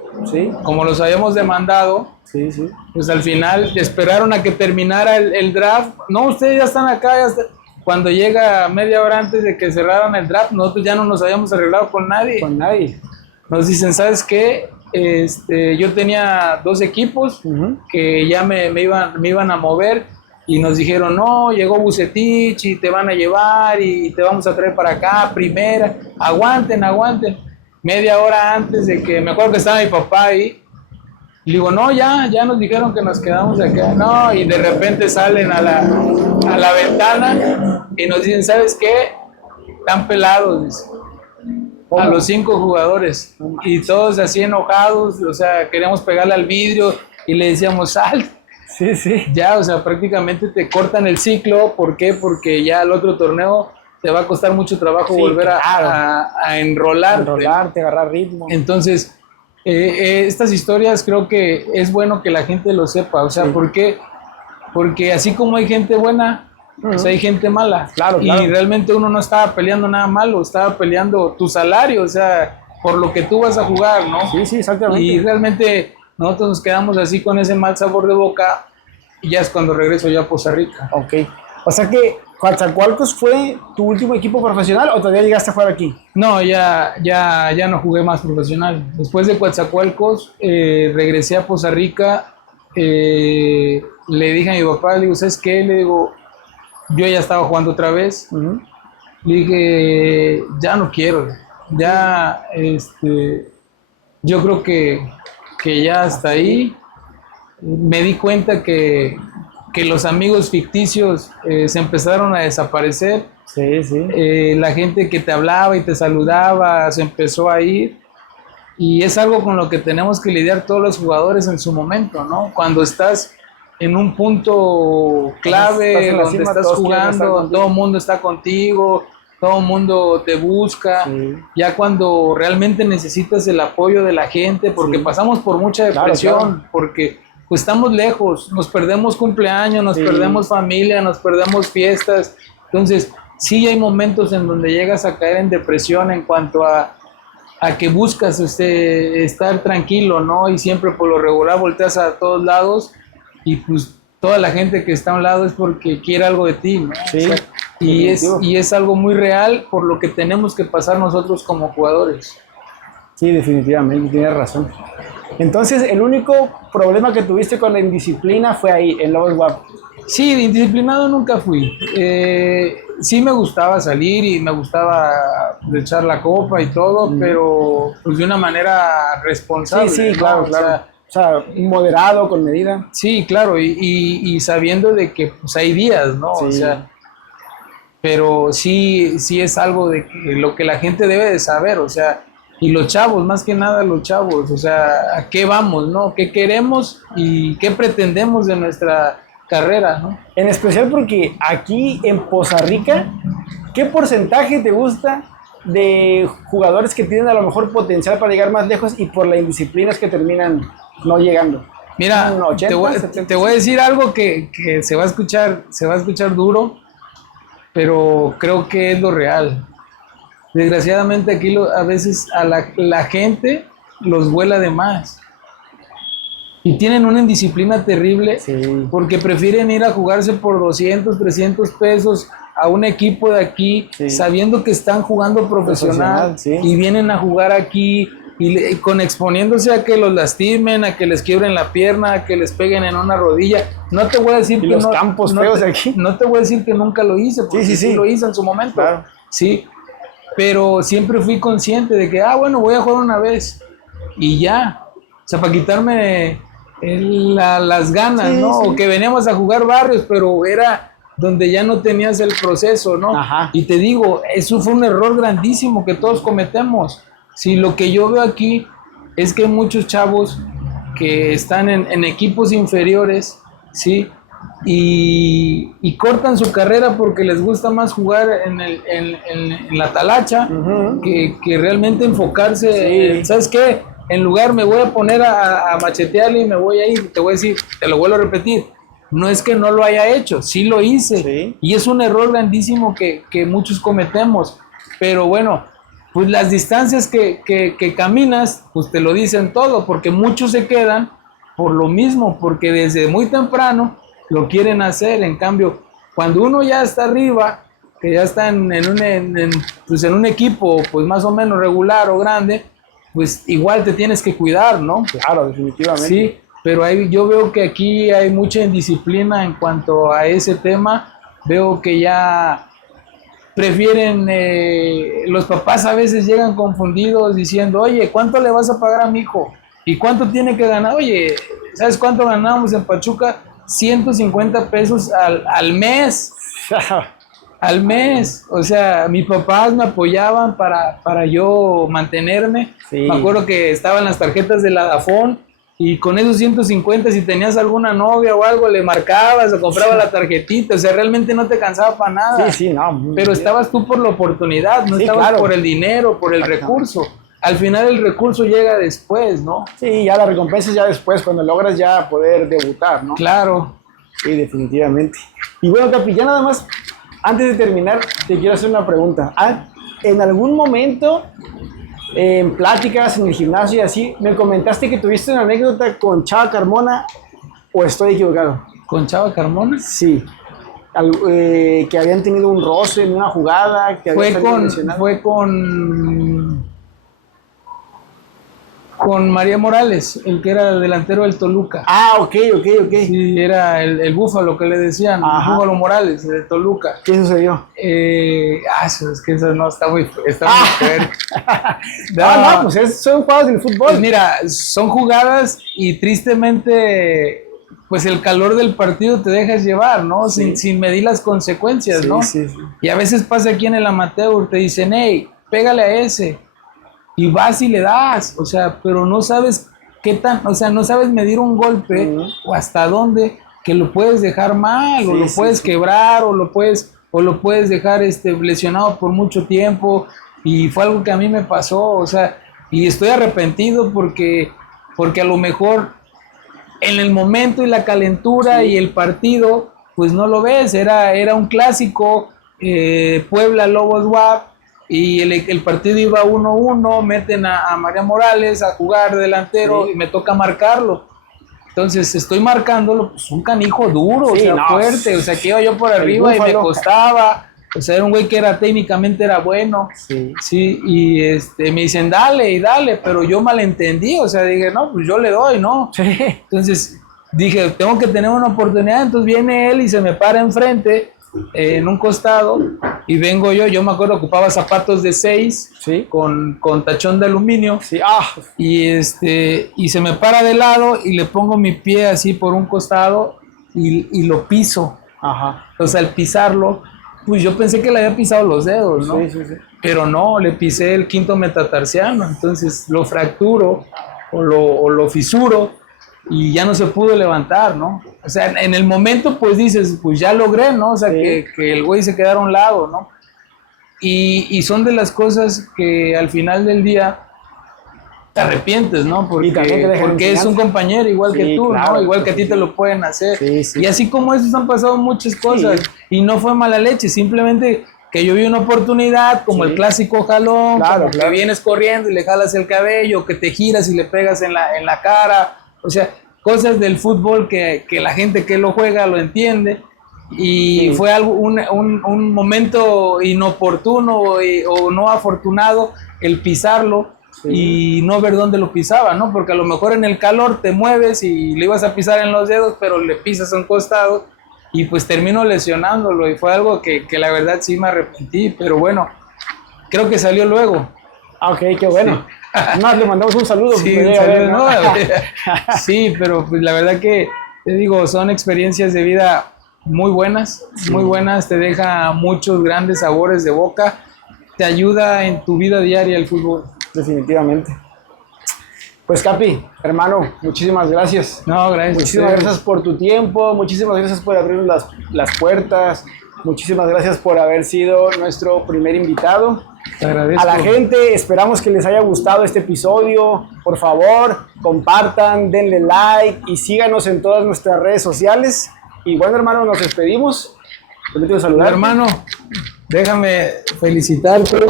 Como los habíamos demandado, pues al final esperaron a que terminara el draft. No, ustedes ya están acá, ya están. Cuando llega media hora antes de que cerraran el draft, nosotros ya no nos habíamos arreglado con nadie. Nos dicen, ¿sabes qué? Yo tenía 2 equipos que ya me iban a mover, y nos dijeron, no, llegó Bucetich y te van a llevar y te vamos a traer para acá, primera, aguanten. Media hora antes de que, me acuerdo que estaba mi papá ahí, y digo, no, ya nos dijeron que nos quedamos acá, no, y de repente salen a la ventana y nos dicen, ¿sabes qué? Están pelados, dice, a los 5 jugadores, y todos así enojados, o sea, queríamos pegarle al vidrio y le decíamos, sal. Ya, o sea, prácticamente te cortan el ciclo. ¿Por qué? Porque ya el otro torneo te va a costar mucho trabajo volver a enrolarte, agarrar ritmo. Entonces, estas historias creo que es bueno que la gente lo sepa. O sea, ¿por qué? Porque así como hay gente buena, pues hay gente mala. Claro. Y realmente uno no estaba peleando nada malo, estaba peleando tu salario, o sea, por lo que tú vas a jugar, ¿no? Sí, exactamente. Y realmente nosotros nos quedamos así con ese mal sabor de boca y ya es cuando regreso yo a Poza Rica. Ok. O sea que Coatzacoalcos fue tu último equipo profesional o todavía llegaste a jugar aquí? No, ya no jugué más profesional. Después de Coatzacoalcos regresé a Poza Rica. Le dije a mi papá, le digo, ¿sabes qué? Le digo, yo ya estaba jugando otra vez. Le dije, ya no quiero. Ya, yo creo que ya hasta ahí. Me di cuenta que los amigos ficticios se empezaron a desaparecer. Sí. La gente que te hablaba y te saludaba se empezó a ir. Y es algo con lo que tenemos que lidiar todos los jugadores en su momento, ¿no? Cuando estás en un punto clave, estás donde estás jugando, todo el mundo está contigo, todo el mundo te busca. Ya cuando realmente necesitas el apoyo de la gente, porque pasamos por mucha depresión, porque pues estamos lejos, nos perdemos cumpleaños, nos perdemos familia, nos perdemos fiestas. Entonces, sí hay momentos en donde llegas a caer en depresión en cuanto a que buscas estar tranquilo, ¿no? Y siempre por lo regular volteas a todos lados y pues toda la gente que está a un lado es porque quiere algo de ti, ¿no? Sí. O sea, y es algo muy real por lo que tenemos que pasar nosotros como jugadores. Sí, definitivamente, tienes razón. Entonces, el único problema que tuviste con la indisciplina fue ahí, en Lobos WAP. Sí, indisciplinado nunca fui. Sí me gustaba salir y me gustaba echar la copa y todo, pero pues de una manera responsable. Sí, claro, ¿no? claro. O sea, moderado, con medida. Sí, claro, y sabiendo de que pues hay días, ¿no? Sí. O sea, pero sí es algo de que lo que la gente debe de saber, o sea, y los chavos, más que nada los chavos, o sea, ¿a qué vamos, no? ¿Qué queremos y qué pretendemos de nuestra carrera, no? En especial porque aquí en Poza Rica, ¿qué porcentaje te gusta de jugadores que tienen a lo mejor potencial para llegar más lejos y por la indisciplina es que terminan no llegando? Mira, 80, te voy a decir algo que se va a escuchar duro, pero creo que es lo real. Desgraciadamente aquí a veces a la gente los vuela de más. Y tienen una indisciplina terrible porque prefieren ir a jugarse por 200, 300 pesos a un equipo de aquí, sabiendo que están jugando profesional y vienen a jugar aquí y exponiéndose a que los lastimen, a que les quiebren la pierna, a que les peguen en una rodilla. No te voy a decir que los campos feos de aquí. No te voy a decir que nunca lo hice, porque sí lo hice en su momento. Claro. Sí, pero siempre fui consciente de que, bueno, voy a jugar una vez y ya. O sea, para quitarme las ganas, ¿no? O que veníamos a jugar barrios, pero era donde ya no tenías el proceso, ¿no? Ajá. Y te digo, eso fue un error grandísimo que todos cometemos. Sí, lo que yo veo aquí es que hay muchos chavos que están en equipos inferiores, ¿sí? Y cortan su carrera porque les gusta más jugar en la talacha que realmente enfocarse. ¿Sabes qué? En lugar me voy a poner a machetearle y me voy a ir. Te voy a decir, te lo vuelvo a repetir, no es que no lo haya hecho, sí lo hice. Y es un error grandísimo que muchos cometemos. Pero bueno, pues las distancias que caminas, pues te lo dicen todo, porque muchos se quedan por lo mismo, porque desde muy temprano lo quieren hacer. En cambio, cuando uno ya está arriba, que ya está en un equipo pues más o menos regular o grande, pues igual te tienes que cuidar, ¿no? Claro, definitivamente. Sí, pero yo veo que aquí hay mucha indisciplina en cuanto a ese tema. Veo que ya prefieren, los papás a veces llegan confundidos diciendo, oye, ¿cuánto le vas a pagar a mi hijo? ¿Y cuánto tiene que ganar? Oye, ¿sabes cuánto ganábamos en Pachuca? 150 pesos al mes. Al mes. O sea, mis papás me apoyaban para yo mantenerme. Me acuerdo que estaban las tarjetas de la Dafón y con esos 150, si tenías alguna novia o algo, le marcabas o comprabas la tarjetita, o sea, realmente no te cansaba para nada. Sí, no. Pero estabas tú por la oportunidad, no estabas por el dinero, por el recurso. Al final el recurso llega después, ¿no? Sí, ya la recompensa es ya después, cuando logras ya poder debutar, ¿no? Claro. Sí, definitivamente. Y bueno, Capi, ya nada más, antes de terminar, te quiero hacer una pregunta. ¿En algún momento, en pláticas, en el gimnasio y así, me comentaste que tuviste una anécdota con Chava Carmona, o estoy equivocado? ¿Con Chava Carmona? Sí. Que habían tenido un roce en una jugada, que fue con María Morales, el que era el delantero del Toluca. Ah, ok. Sí, era el Búfalo que le decían, Búfalo Morales, de Toluca. ¿Qué sucedió? Es que eso no está muy fuerte. No, pues son jugadas del fútbol. Pues mira, son jugadas y tristemente, pues el calor del partido te dejas llevar, ¿no? Sí. Sin medir las consecuencias, ¿no? Sí. Y a veces pasa aquí en el amateur, te dicen, hey, pégale a ese. Y vas y le das, o sea, pero no sabes no sabes medir un golpe o hasta dónde que lo puedes dejar mal, o lo puedes quebrar, o lo puedes dejar lesionado por mucho tiempo. Y fue algo que a mí me pasó, o sea, y estoy arrepentido porque a lo mejor en el momento y la calentura y el partido, pues no lo ves, era un clásico, Puebla Lobos WAP. Y el partido iba 1-1, meten a María Morales a jugar delantero y me toca marcarlo. Entonces estoy marcándolo, pues un canijo duro, fuerte, o sea, que iba yo por arriba y me costaba. O sea, era un güey que técnicamente era bueno. Sí, y me dicen, dale, pero yo malentendí, o sea, dije, no, pues yo le doy, ¿no? Sí. Entonces dije, tengo que tener una oportunidad, entonces viene él y se me para enfrente, en un costado, y vengo yo me acuerdo, ocupaba zapatos de 6, ¿sí? con tachón de aluminio, sí. y se me para de lado y le pongo mi pie así por un costado y lo piso. Ajá. Entonces al pisarlo, pues yo pensé que le había pisado los dedos, ¿no? Sí. Pero no, le pisé el quinto metatarsiano, entonces lo fracturo o lo fisuro y ya no se pudo levantar, ¿no? O sea, en el momento pues dices, pues ya logré, ¿no? O sea, que el güey se quedara a un lado, ¿no? Y son de las cosas que al final del día te arrepientes, ¿no? Porque es un compañero igual que tú, claro, ¿no? Igual que a ti te lo pueden hacer. Sí. Y así como eso han pasado muchas cosas. Y no fue mala leche, simplemente que yo vi una oportunidad, como el clásico jalón, que vienes corriendo y le jalas el cabello, que te giras y le pegas en la cara. O sea, cosas del fútbol que la gente que lo juega lo entiende. Y fue algo un momento inoportuno o no afortunado el pisarlo y no ver dónde lo pisaba, ¿no? Porque a lo mejor en el calor te mueves y le ibas a pisar en los dedos, pero le pisas a un costado y pues termino lesionándolo, y fue algo que la verdad sí me arrepentí, pero bueno, creo que salió luego. Ok, qué bueno. Más le mandamos un saludo. Sí, sí, pero pues la verdad que te digo, son experiencias de vida muy buenas, te deja muchos grandes sabores de boca, te ayuda en tu vida diaria el fútbol. Definitivamente. Pues Capi, hermano, muchísimas gracias. No, gracias. Muchísimas gracias por tu tiempo, muchísimas gracias por abrirnos las puertas, muchísimas gracias por haber sido nuestro primer invitado. Te agradezco. A la gente, esperamos que les haya gustado este episodio. Por favor, compartan, denle like y síganos en todas nuestras redes sociales. Y bueno, hermano, nos despedimos. Permíteme saludar. Hermano, déjame felicitarte,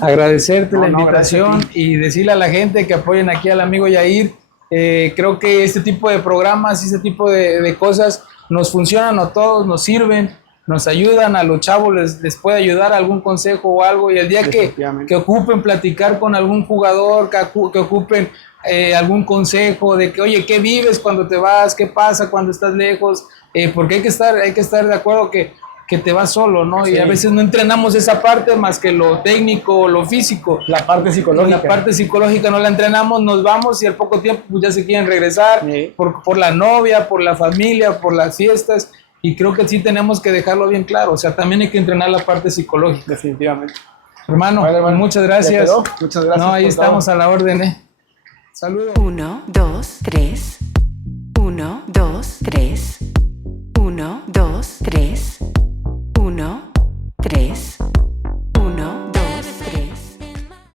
agradecerte la invitación y decirle a la gente que apoyen aquí al amigo Yair. Creo que este tipo de programas y este tipo de cosas nos funcionan a todos, nos sirven, nos ayudan, a los chavos les puede ayudar algún consejo o algo, y el día que ocupen platicar con algún jugador, que ocupen algún consejo de que, oye, ¿qué vives cuando te vas? ¿Qué pasa cuando estás lejos? Porque hay que estar de acuerdo que te vas solo, ¿no? Sí. Y a veces no entrenamos esa parte más que lo técnico, lo físico. La parte psicológica. La parte psicológica no la entrenamos, nos vamos y al poco tiempo pues, ya se quieren regresar por la novia, por la familia, por las fiestas. Y creo que sí tenemos que dejarlo bien claro. O sea, también hay que entrenar la parte psicológica. Definitivamente. Hermano, muchas gracias. Muchas gracias. No, ahí estamos a la orden, Saludos. 1, 2, 3. 1, 2, 3.